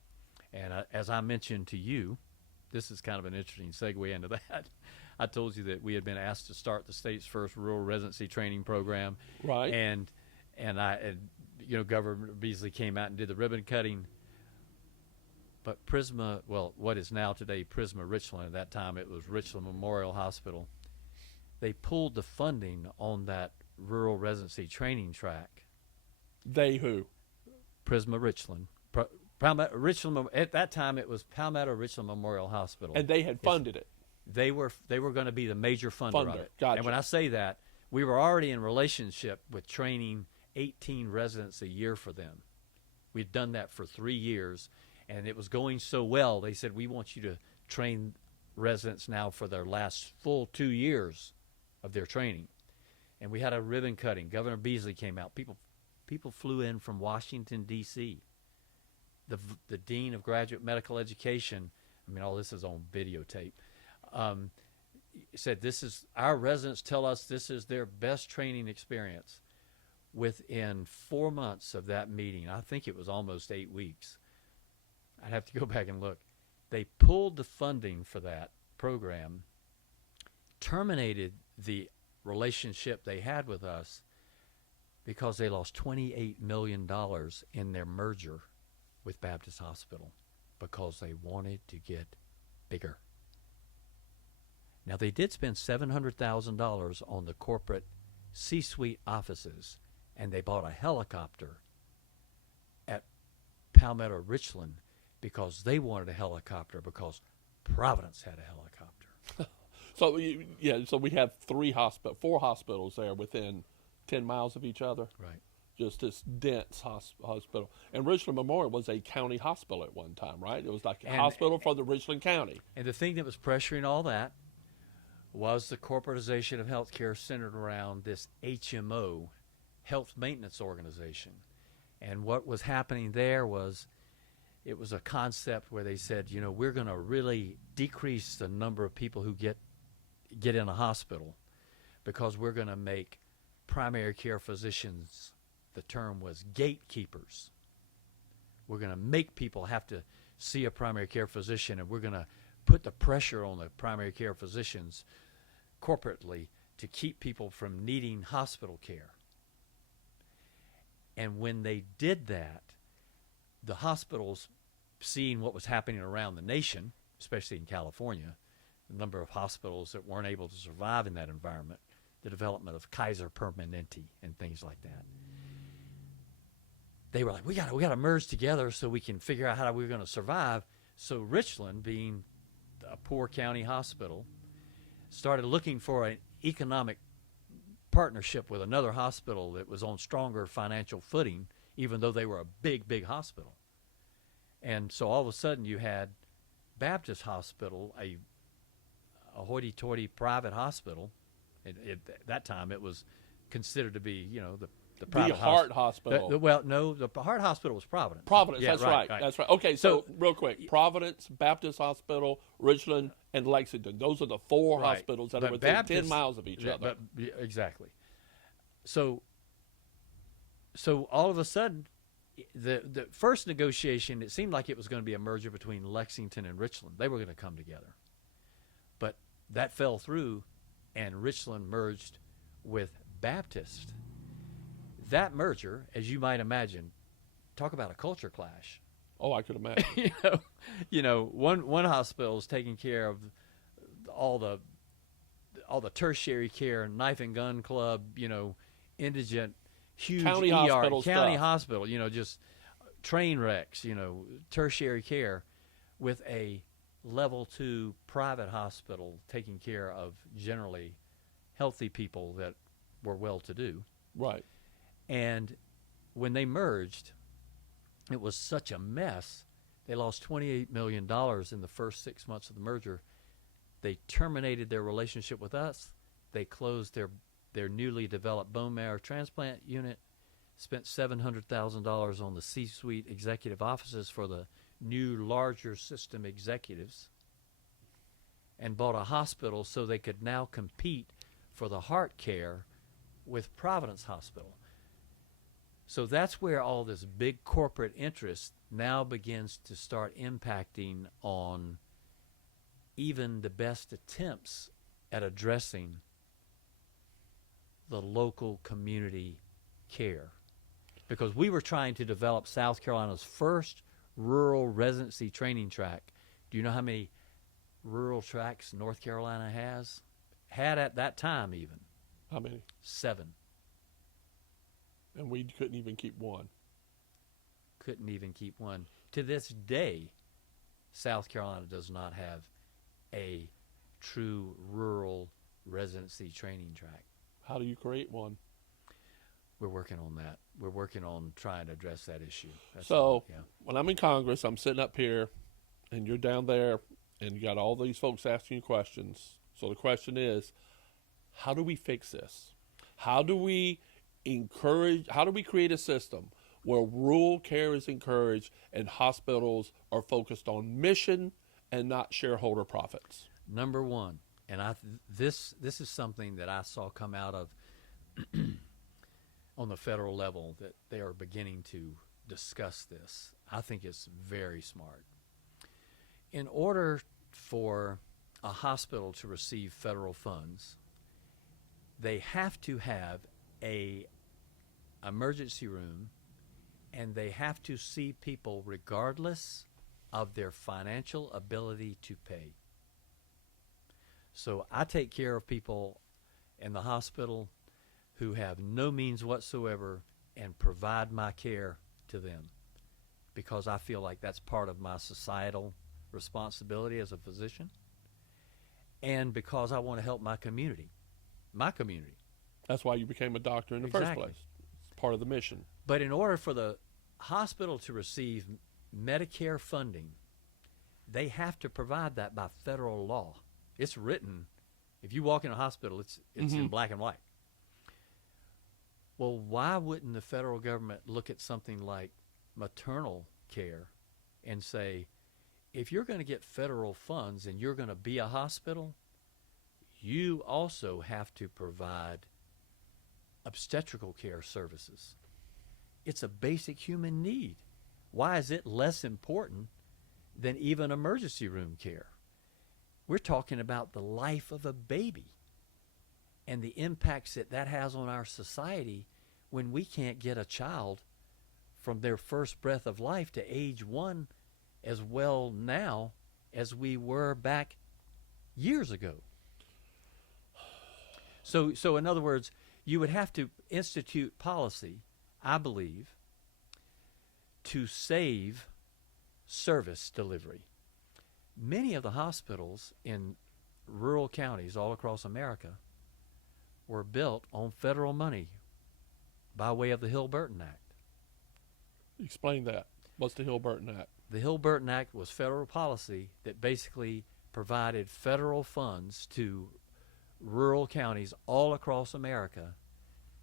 And as I mentioned to you, this is kind of an interesting segue into that. I told you that we had been asked to start the state's first rural residency training program. Right. And Governor Beasley came out and did the ribbon cutting. But Prisma, well, what is now today Prisma Richland, at that time it was Richland Memorial Hospital, they pulled the funding on that rural residency training track. They who? Prisma Richland. Richland, at that time it was Palmetto Richland Memorial Hospital. And they had funded it. They were going to be the major funder of it. Gotcha. And when I say that, we were already in relationship with training 18 residents a year for them. We'd done that for 3 years, and it was going so well, they said, we want you to train residents now for their last full 2 years of their training. And we had a ribbon cutting. Governor Beasley came out. People flew in from Washington, D.C. The Dean of Graduate Medical Education, I mean, all this is on videotape, said our residents tell us this is their best training experience. Within 4 months of that meeting, I think it was almost 8 weeks, I'd have to go back and look, they pulled the funding for that program, terminated the relationship they had with us because they lost $28 million in their merger with Baptist Hospital because they wanted to get bigger. Now, they did spend $700,000 on the corporate C-suite offices, and they bought a helicopter at Palmetto Richland because they wanted a helicopter because Providence had a helicopter. So we have 4 hospitals there within 10 miles of each other. Right. Just this dense hospital. And Richland Memorial was a county hospital at one time, right? It was like a hospital for the Richland County. And the thing that was pressuring all that was the corporatization of healthcare centered around this HMO, Health Maintenance Organization. And what was happening there was it was a concept where they said, we're going to really decrease the number of people who get in a hospital because we're going to make primary care physicians, the term was gatekeepers. We're going to make people have to see a primary care physician, and we're going to put the pressure on the primary care physicians corporately to keep people from needing hospital care. And when they did that, the hospitals, seeing what was happening around the nation, especially in California, the number of hospitals that weren't able to survive in that environment, the development of Kaiser Permanente and things like that, they were like, we got to merge together so we can figure out how we're going to survive. So Richland, being a poor county hospital, started looking for an economic partnership with another hospital that was on stronger financial footing, even though they were a big, big hospital. And so all of a sudden you had Baptist Hospital, a hoity-toity private hospital. At that time it was considered to be, the private heart hospital. The heart hospital was Providence. Providence, Yeah, that's right. That's right. Okay, so real quick, Providence, Baptist Hospital, Richland, and Lexington. Those are the 4 hospitals that are within 10 miles of each other. Exactly. So all of a sudden, the first negotiation, it seemed like it was going to be a merger between Lexington and Richland. They were going to come together. But that fell through, and Richland merged with Baptist. That merger, as you might imagine, talk about a culture clash. Oh, I could imagine. One hospital is taking care of all the tertiary care, knife and gun club, indigent, huge county ER, county stuff. hospital, just train wrecks, tertiary care, with a level 2 private hospital taking care of generally healthy people that were well-to-do. Right. And when they merged, it was such a mess. They lost $28 million in the first 6 months of the merger. They terminated their relationship with us. They closed their newly developed bone marrow transplant unit, spent $700,000 on the C-suite executive offices for the new larger system executives, and bought a hospital so they could now compete for the heart care with Providence Hospital. So that's where all this big corporate interest now begins to start impacting on even the best attempts at addressing the local community care. Because we were trying to develop South Carolina's first rural residency training track. Do you know how many rural tracks North Carolina has? Had at that time even. How many? 7. And we couldn't even keep one. Couldn't even keep one. To this day, South Carolina does not have a true rural residency training track. How do you create one? We're working on that. We're working on trying to address that issue. When I'm in Congress, I'm sitting up here, and you're down there, and you got all these folks asking you questions. So the question is, how do we fix this? How do we create a system where rural care is encouraged and hospitals are focused on mission and not shareholder profits? Number one, and this is something that I saw come out of on the federal level, that they are beginning to discuss this. I think it's very smart. In order for a hospital to receive federal funds, they have to have a emergency room, and they have to see people regardless of their financial ability to pay. So I take care of people in the hospital who have no means whatsoever and provide my care to them, because I feel like that's part of my societal responsibility as a physician, and because I want to help my community. That's why you became a doctor in the first place. It's part of the mission. But in order for the hospital to receive Medicare funding, they have to provide that by federal law. It's written. If you walk in a hospital, it's in black and white. Well, why wouldn't the federal government look at something like maternal care and say, if you're going to get federal funds and you're going to be a hospital, you also have to provide obstetrical care services. It's a basic human need. Why is it less important than even emergency room care? We're talking about the life of a baby and the impacts that has on our society when we can't get a child from their first breath of life to age 1 as well now as we were back years ago. So in other words, you would have to institute policy, I believe, to save service delivery. Many of the hospitals in rural counties all across America were built on federal money by way of the Hill-Burton Act. Explain that. What's the Hill-Burton Act? The Hill-Burton Act was federal policy that basically provided federal funds to rural counties all across America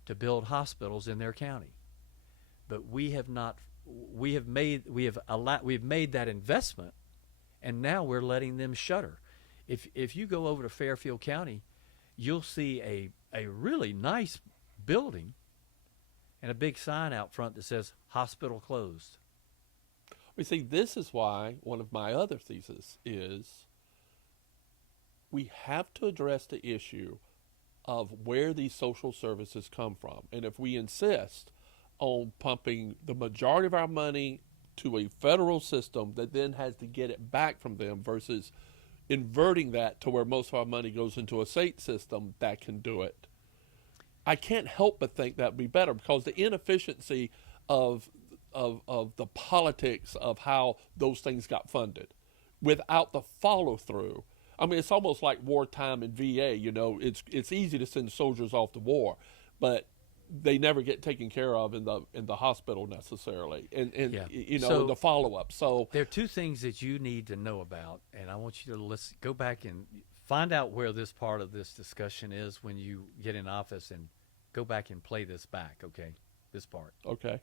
to build hospitals in their county. But we have made that investment, and now we're letting them shutter. If you go over to Fairfield County, you'll see a really nice building and a big sign out front that says hospital closed. We see, this is why one of my other theses is we have to address the issue of where these social services come from. And if we insist on pumping the majority of our money to a federal system that then has to get it back from them versus inverting that to where most of our money goes into a state system that can do it, I can't help but think that would be better, because the inefficiency of the politics of how those things got funded without the follow-through. I mean, it's almost like wartime in VA. You know, it's easy to send soldiers off to war, but they never get taken care of in the hospital necessarily, and Yeah. you know, So- the follow up. So There are two things that you need to know about, and I want you to go back and find out where this part of this discussion is when you get in office, and go back and play this back, okay? This part. okay,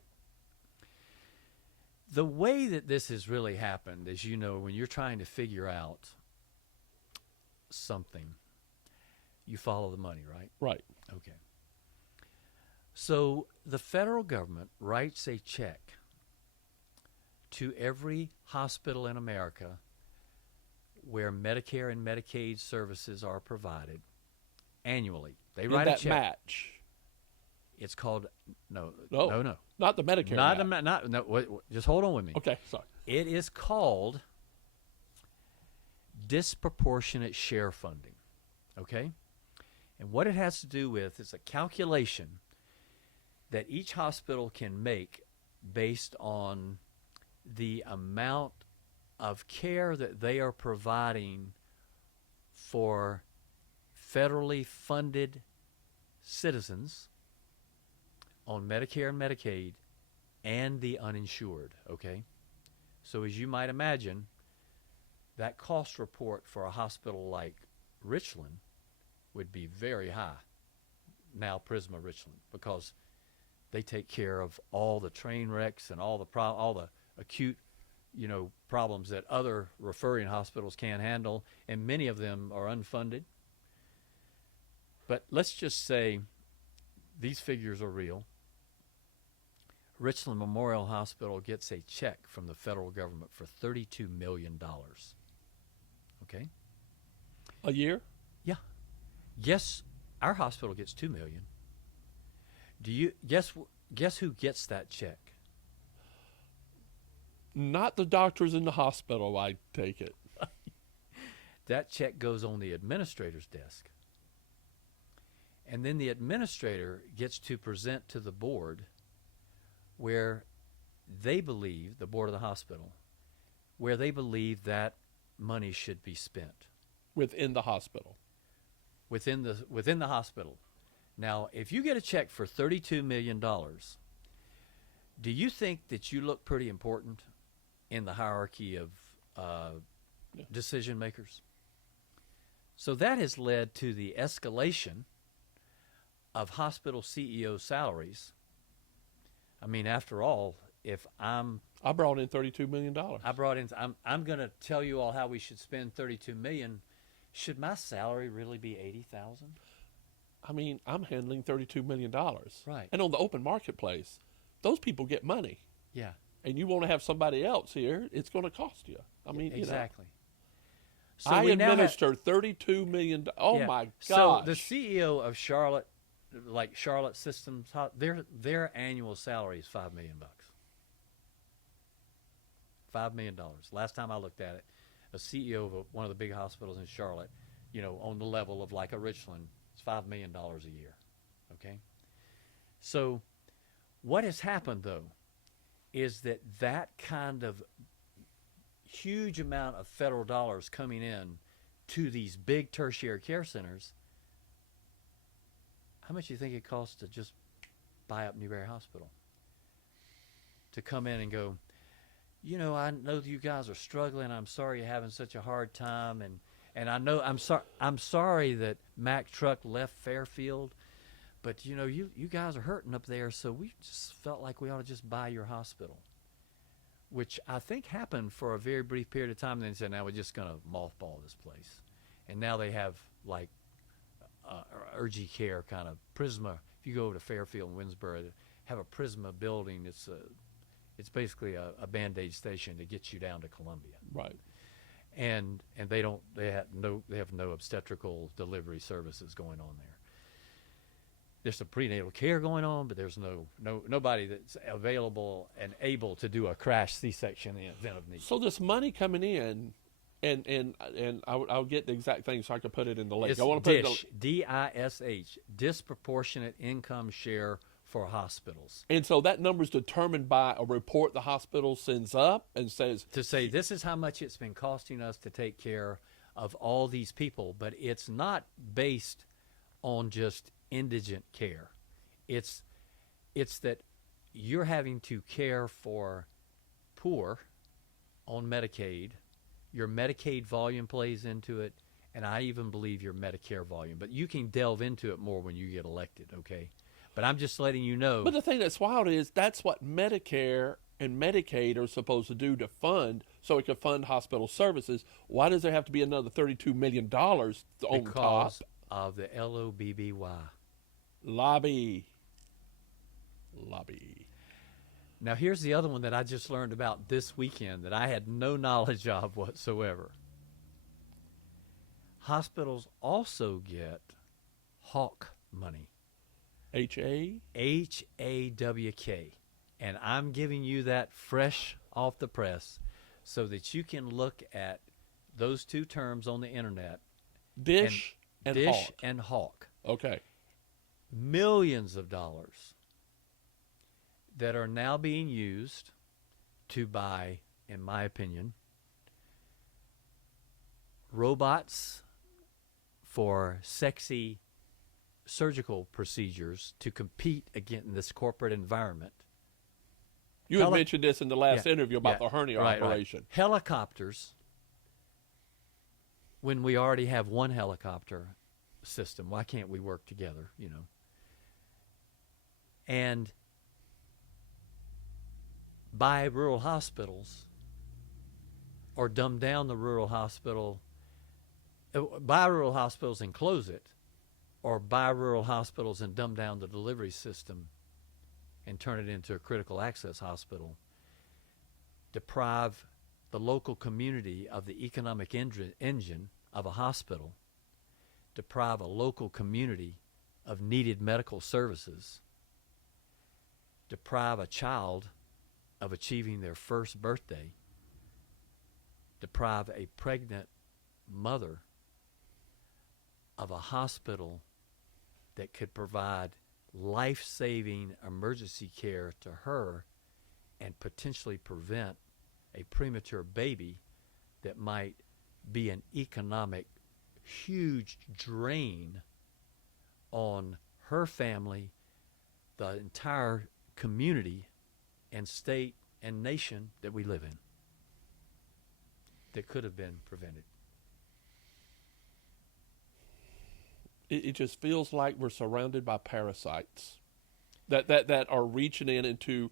The way that this has really happened, as you know, when you're trying to figure out something, you follow the money, right? right, Okay. So the federal government writes a check to every hospital in America where Medicare and Medicaid services are provided annually. They in write that a check. match, It's called no. not the Medicare Not match. wait, just hold on with me. Okay, sorry. It is called disproportionate share funding. Okay? And what it has to do with is a calculation that each hospital can make based on the amount of care that they are providing for federally funded citizens on Medicare and Medicaid and the uninsured, okay? So as you might imagine, that cost report for a hospital like Richland would be very high, now Prisma Richland, because they take care of all the train wrecks and all the acute, problems that other referring hospitals can't handle, and many of them are unfunded. But let's just say these figures are real. Richland Memorial Hospital gets a check from the federal government for $32 million. Okay? A year? Yeah. Yes, our hospital gets $2 million. Do you guess who gets that check? Not the doctors in the hospital, I take it. That check goes on the administrator's desk. And then the administrator gets to present to the board where they believe, the board of the hospital, where they believe that money should be spent. Within the hospital. Within the hospital. Now, if you get a check for $32 million, do you think that you look pretty important in the hierarchy of decision makers? So that has led to the escalation of hospital CEO salaries. I mean, after all, if I brought in $32 million. I'm going to tell you all how we should spend $32 million. Should my salary really be $80,000? I mean, I'm handling $32 million. Right. And on the open marketplace, those people get money. Yeah. And you want to have somebody else here, it's going to cost you. I mean, exactly. So So I we now have- administer $32 million. Oh, Yeah. my gosh. So the CEO of Charlotte, like Charlotte Systems, their annual salary is $5 million. $5 million. Last time I looked at it, a CEO of one of the big hospitals in Charlotte, on the level of like a Richland, it's $5 million a year. Okay? So what has happened, though, is that kind of huge amount of federal dollars coming in to these big tertiary care centers, how much do you think it costs to just buy up Newberry Hospital? To come in and go, I know that you guys are struggling. I'm sorry you're having such a hard time, and I know I'm sorry that Mack Truck left Fairfield, but you guys are hurting up there, so we just felt like we ought to just buy your hospital, which I think happened for a very brief period of time. Then they said, now we're just going to mothball this place, and now they have like urgent care kind of Prisma. If you go over to Fairfield and Winsboro, they have a Prisma building. It's basically a Band-Aid station to get you down to Columbia. Right. And they have no obstetrical delivery services going on there. There's some prenatal care going on, but there's nobody that's available and able to do a crash C-section in the event of need. So this money coming in, and I'll get the exact thing so I can put it in the link. It's I want to put DISH, D-I-S-H, disproportionate income share for hospitals. And so that number is determined by a report the hospital sends up and says, To say this is how much it's been costing us to take care of all these people, but it's not based on just indigent care. It's It's that you're having to care for poor on Medicaid. Your Medicaid volume plays into it, and I even believe your Medicare volume. But you can delve into it more when you get elected, okay? But I'm just letting you know. But the thing that's wild is that's what Medicare and Medicaid are supposed to do to fund, so it can fund hospital services. Why does there have to be another $32 million on because top? of the LOBBY. Lobby. Now, here's the other one that I just learned about this weekend that I had no knowledge of whatsoever. Hospitals also get HAWK money. H-A? HAWK. And I'm giving you that fresh off the press so that you can look at those two terms on the internet. Dish and Hawk. And Hawk. Okay. Millions of dollars that are now being used to buy, in my opinion, robots for sexy surgical procedures to compete against this corporate environment. You had mentioned this in the last interview about the hernia operation. Right. Helicopters, when we already have one helicopter system, why can't we work together, you know? And buy rural hospitals or dumb down the rural hospital, buy rural hospitals and close it, or buy rural hospitals and dumb down the delivery system and turn it into a critical access hospital, deprive the local community of the economic engine of a hospital, deprive a local community of needed medical services, deprive a child of achieving their first birthday, deprive a pregnant mother of a hospital that could provide life-saving emergency care to her and potentially prevent a premature baby that might be an economic huge drain on her family, the entire community and state and nation that we live in, that could have been prevented. It just feels like we're surrounded by parasites that are reaching into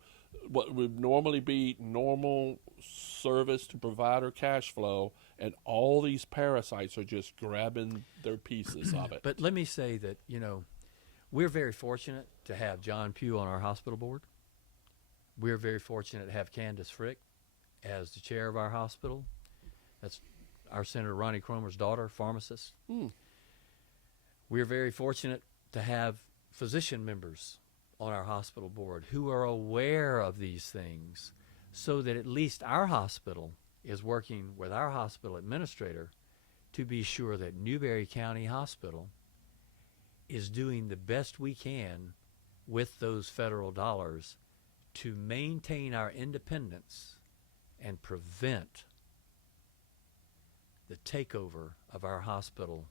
what would normally be normal service to provider cash flow, and all these parasites are just grabbing their pieces of it. But let me say that, you know, we're very fortunate to have John Pugh on our hospital board. We're very fortunate to have Candace Frick as the chair of our hospital. That's our Senator Ronnie Cromer's daughter, pharmacist. We're very fortunate to have physician members on our hospital board who are aware of these things, so that at least our hospital is working with our hospital administrator to be sure that Newberry County Hospital is doing the best we can with those federal dollars to maintain our independence and prevent the takeover of our hospital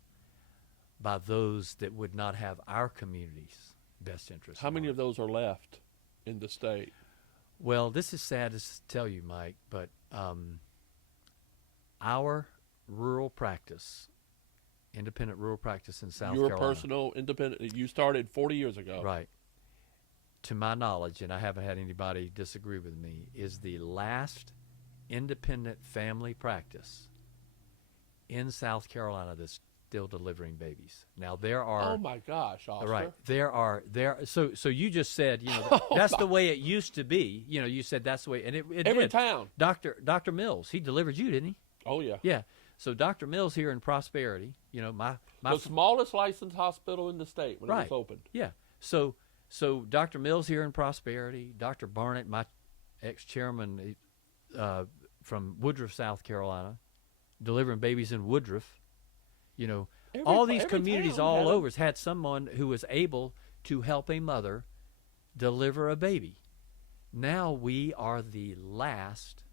by those that would not have our community's best interest. How many of those are left in the state? Well, this is sad to tell you, Mike, but our rural practice, independent rural practice in South Carolina. Your personal independent, you started 40 years ago. Right. To my knowledge, and I haven't had anybody disagree with me, is the last independent family practice in South Carolina that's still delivering babies. Now there are. Oh my gosh, Oscar. Right. So you just said, you know, that's the way it used to be. You know, you said that's the way, and it every did. town. Dr. Mills, he delivered you, didn't he? Oh yeah. Yeah. So Dr. Mills here in Prosperity, you know, the smallest licensed hospital in the state when it was opened. Yeah. So Dr. Mills here in Prosperity, Dr. Barnett, my ex-chairman from Woodruff, South Carolina, delivering babies in Woodruff. You know, all these communities all over has had someone who was able to help a mother deliver a baby. Now we are the last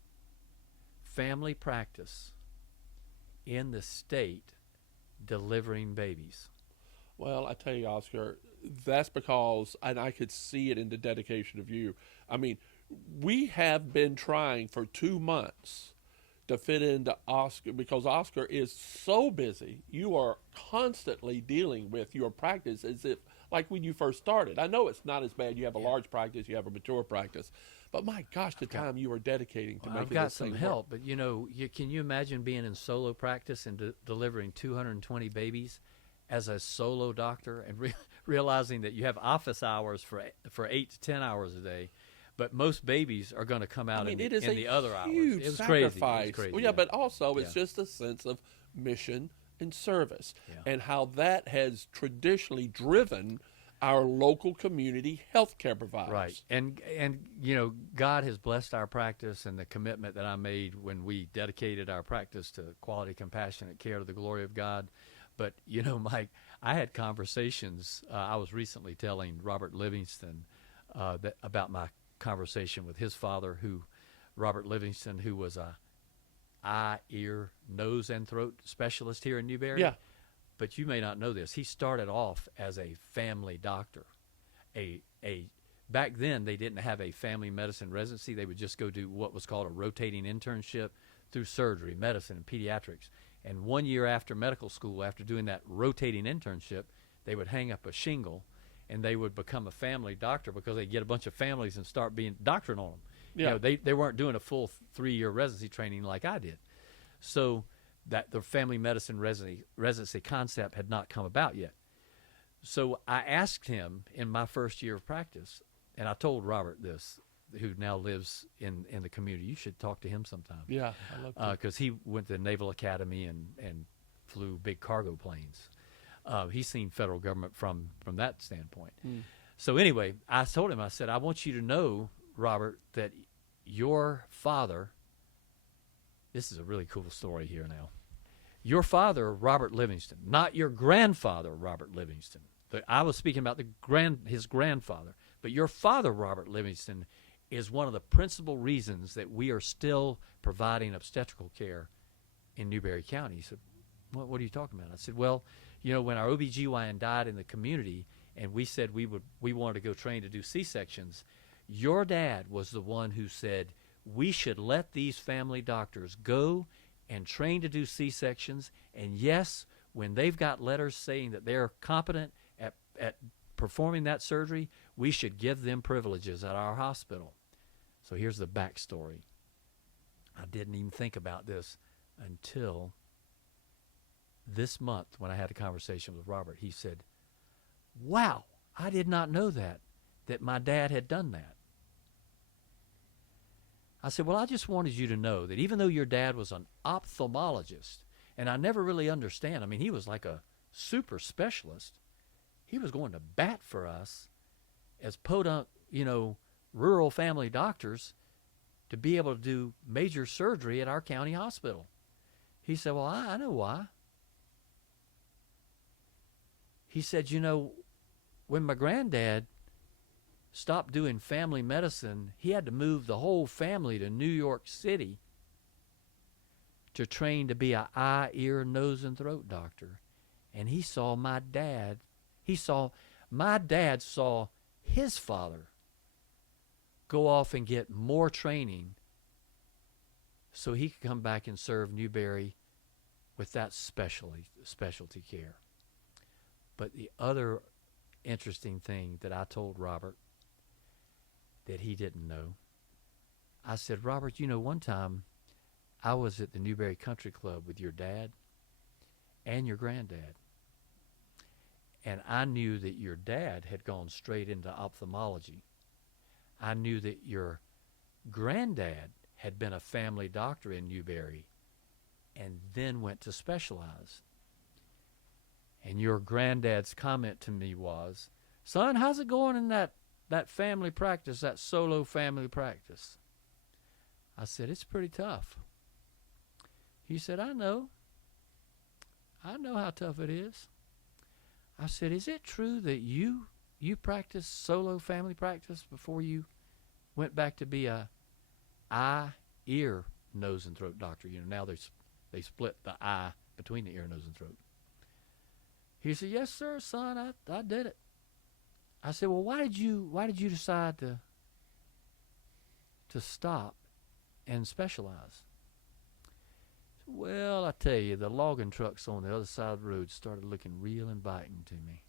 family practice in the state delivering babies. Well, I tell you, Oscar, that's because, and I could see it in the dedication of you. I mean, we have been trying for 2 months to fit into Oscar because Oscar is so busy. You are constantly dealing with your practice as if, like when you first started. I know it's not as bad. You have a large practice, you have a mature practice, but my gosh, the time you are dedicating to making I've got this some thing help, work. but can you imagine being in solo practice and delivering 220 babies as a solo doctor and realizing that you have office hours for 8 to 10 hours a day, but most babies are going to come out It in is the other hours. huge It was sacrifice. crazy. It was crazy. Well, yeah, but also it's Yeah. just a sense of mission and service, Yeah. and how that has traditionally driven our local community healthcare providers. Right, and God has blessed our practice and the commitment that I made when we dedicated our practice to quality, compassionate care to the glory of God. But Mike, I had conversations. I was recently telling Robert Livingston about my conversation with his father, Robert Livingston, who was a eye, ear, nose, and throat specialist here in Newberry. Yeah. But you may not know this. He started off as a family doctor. Back then they didn't have a family medicine residency. They would just go do what was called a rotating internship through surgery, medicine, and pediatrics. And 1 year after medical school, after doing that rotating internship, they would hang up a shingle and they would become a family doctor because they'd get a bunch of families and start being doctoring on them. Yeah. They weren't doing a full 3-year residency training like I did. So that the family medicine residency concept had not come about yet. So I asked him in my first year of practice, and I told Robert this, who now lives in the community. You should talk to him sometime. Yeah, I love that. Because he went to the Naval Academy and flew big cargo planes. He's seen federal government from that standpoint. So anyway, I told him, I said, I want you to know, Robert, that your father, this is a really cool story here now. Your father, Robert Livingston, not your grandfather, Robert Livingston. I was speaking about his grandfather. But your father, Robert Livingston, is one of the principal reasons that we are still providing obstetrical care in Newberry County. He said, what are you talking about? I said, well, when our OBGYN died in the community and we said we wanted to go train to do C-sections, your dad was the one who said we should let these family doctors go and train to do C-sections. And yes, when they've got letters saying that they're competent at performing that surgery, we should give them privileges at our hospital. So here's the backstory. I didn't even think about this until this month when I had a conversation with Robert. He said, wow, I did not know that my dad had done that. I said, well, I just wanted you to know that even though your dad was an ophthalmologist, and I never really understand, I mean, he was like a super specialist. He was going to bat for us as podunk, rural family doctors to be able to do major surgery at our county hospital. He said, well, I know why. He said, when my granddad stopped doing family medicine, he had to move the whole family to New York City to train to be an eye, ear, nose, and throat doctor. And he saw my dad saw his father go off and get more training so he could come back and serve Newberry with that specialty care. But the other interesting thing that I told Robert that he didn't know, I said, Robert, one time I was at the Newberry Country Club with your dad and your granddad. And I knew that your dad had gone straight into ophthalmology. I knew that your granddad had been a family doctor in Newberry and then went to specialize. And your granddad's comment to me was, son, how's it going in that family practice, that solo family practice? I said, it's pretty tough. He said, I know how tough it is. I said, is it true that you practiced solo family practice before you went back to be a eye, ear, nose, and throat doctor? Now they split the eye between the ear, nose, and throat. He said, yes, sir, son, I did it. I said, well, why did you decide to stop and specialize? Well, I tell you, the logging trucks on the other side of the road started looking real inviting to me.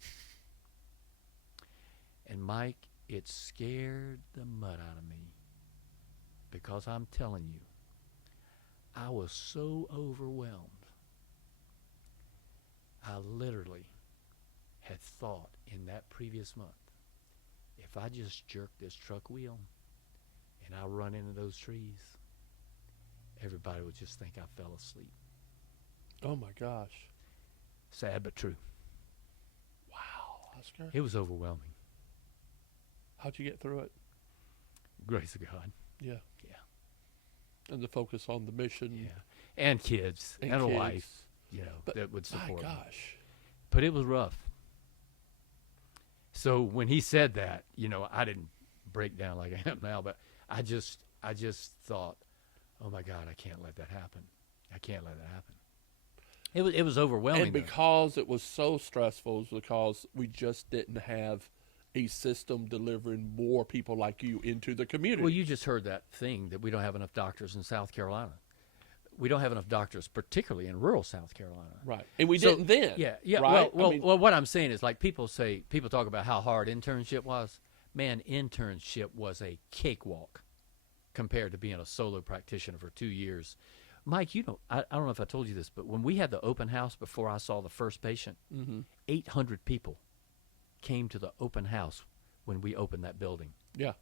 And Mike, it scared the mud out of me, because I'm telling you, I was so overwhelmed. I literally had thought in that previous month, if I just jerk this truck wheel and I run into those trees, everybody would just think I fell asleep. Oh my gosh. Sad but true. Wow, Oscar. It was overwhelming. How'd you get through it? Grace of God. Yeah. Yeah. And the focus on the mission. Yeah. And kids. And a kids. wife, But that would support my me. gosh. But it was rough. So when he said that, I didn't break down like I am now, but I just thought, oh my God, I can't let that happen. I can't let that happen. It was overwhelming. And because it was so stressful, it was because we just didn't have a system delivering more people like you into the community. Well, you just heard that thing that we don't have enough doctors in South Carolina. We don't have enough doctors, particularly in rural South Carolina. Right. And we didn't then. Yeah. Right? Well, what I'm saying is, like, people talk about how hard internship was. Man, internship was a cakewalk compared to being a solo practitioner for 2 years. Mike, I don't know if I told you this, but when we had the open house before I saw the first patient, 800 people came to the open house when we opened that building. Yeah.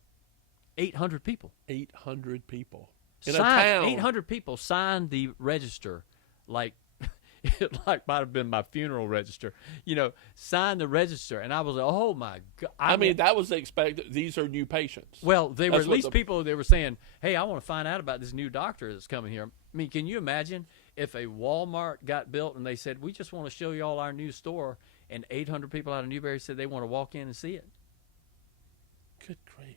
800 people. 800 people. In a town. 800 people signed the register, like it might have been my funeral register. Signed the register, and I was like, oh my God. I mean, that was the expected. These are new patients. Well, they were That's at what least people. They were saying, "Hey, I want to find out about this new doctor that's coming here." I mean, can you imagine if a Walmart got built and they said, "We just want to show you all our new store," and 800 people out of Newberry said they want to walk in and see it? Good gracious.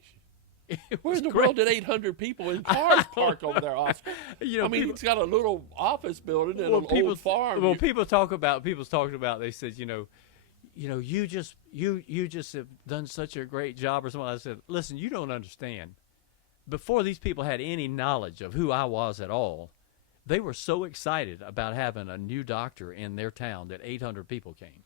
Where in the world did 800 people in cars park over there, Oscar? It's got a little office building and an old farm. Well, people's talking about. They said, you just have done such a great job or something. I said, listen, you don't understand. Before these people had any knowledge of who I was at all, they were so excited about having a new doctor in their town that 800 people came.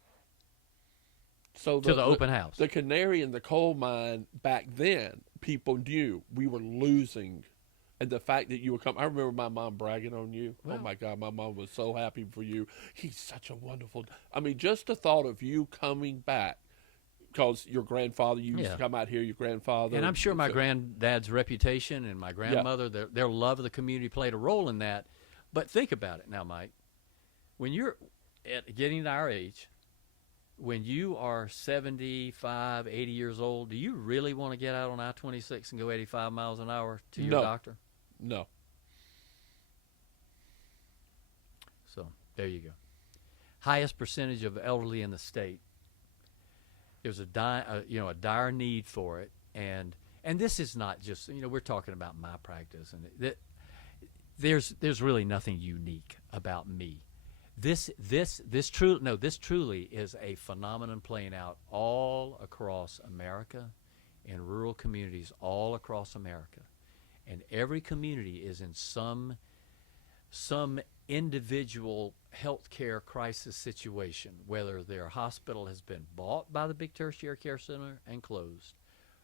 So to the open house. The canary in the coal mine back then, people knew we were losing. And the fact that you were coming, I remember my mom bragging on you. Well, oh my God, my mom was so happy for you. He's such a wonderful, just the thought of you coming back, because your grandfather used to come out here, your grandfather. And I'm sure my granddad's reputation and my grandmother, their love of the community played a role in that. But think about it now, Mike. When you're getting to our age, when you are 75, 80 years old, do you really want to get out on I-26 and go 85 miles an hour to your doctor? No. So there you go. Highest percentage of elderly in the state. There's a dire need for it, and this is not just we're talking about my practice, and there's really nothing unique about me. This truly is a phenomenon playing out all across America, in rural communities all across America, and every community is in some individual healthcare crisis situation, whether their hospital has been bought by the big tertiary care center and closed,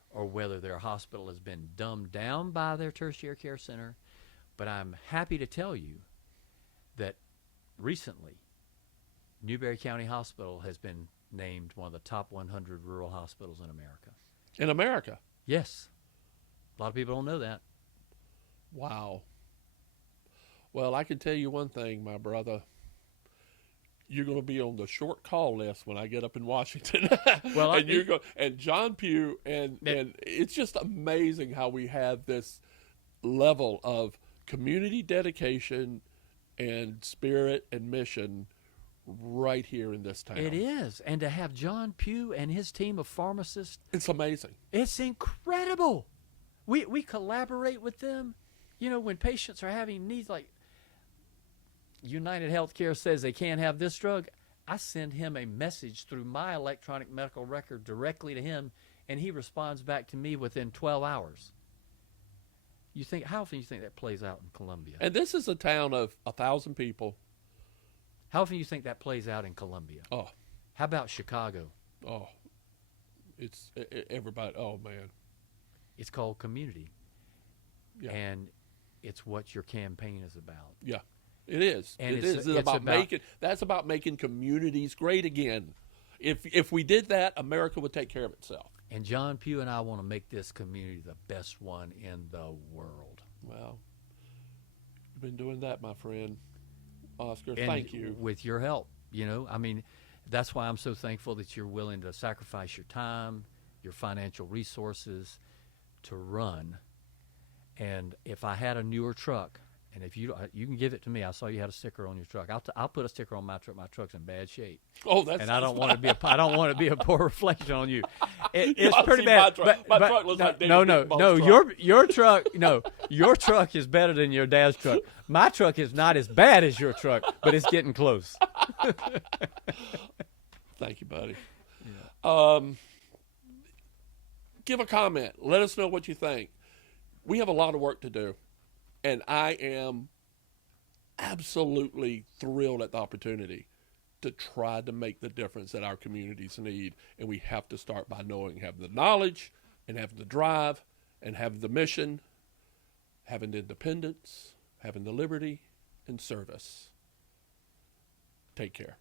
or whether their hospital has been dumbed down by their tertiary care center. But I'm happy to tell you that recently, Newberry County Hospital has been named one of the top 100 rural hospitals in America. In America? Yes. A lot of people don't know that. Wow. Well, I can tell you one thing, my brother. You're going to be on the short call list when I get up in Washington. Well, and John Pugh, and it's just amazing how we have this level of community dedication and spirit and mission right here in this town. It is. And to have John Pugh and his team of pharmacists. It's amazing. It's incredible. We collaborate with them. When patients are having needs, like United Healthcare says they can't have this drug, I send him a message through my electronic medical record directly to him, and he responds back to me within 12 hours. You think, how often do you think that plays out in Columbia? And this is a town of 1,000 people. How often do you think that plays out in Columbia? Oh, How about Chicago? oh, it's everybody. Oh man, It's called community. yeah, And it's what your campaign is about. yeah, it is. And It it's is about about- making. That's about making communities great again. If we did that, America would take care of itself. And John Pugh and I want to make this community the best one in the world. Well, you've been doing that, my friend, Oscar. And Thank you. with your help, I mean, that's why I'm so thankful that you're willing to sacrifice your time, your financial resources to run. And if I had a newer truck, and if you can give it to me, I saw you had a sticker on your truck. I'll put a sticker on my truck. My truck's in bad shape, Oh, that's and I don't want to be a poor reflection on you. It's ought to pretty see bad. my truck looks like David no, Bedenbaugh's truck. your truck. No, your truck is better than your dad's truck. My truck is not as bad as your truck, but it's getting close. Thank you, buddy. Give a comment. Let us know what you think. We have a lot of work to do, and I am absolutely thrilled at the opportunity to try to make the difference that our communities need. And we have to start by having the knowledge and having the drive and having the mission, having the independence, having the liberty and service. Take care.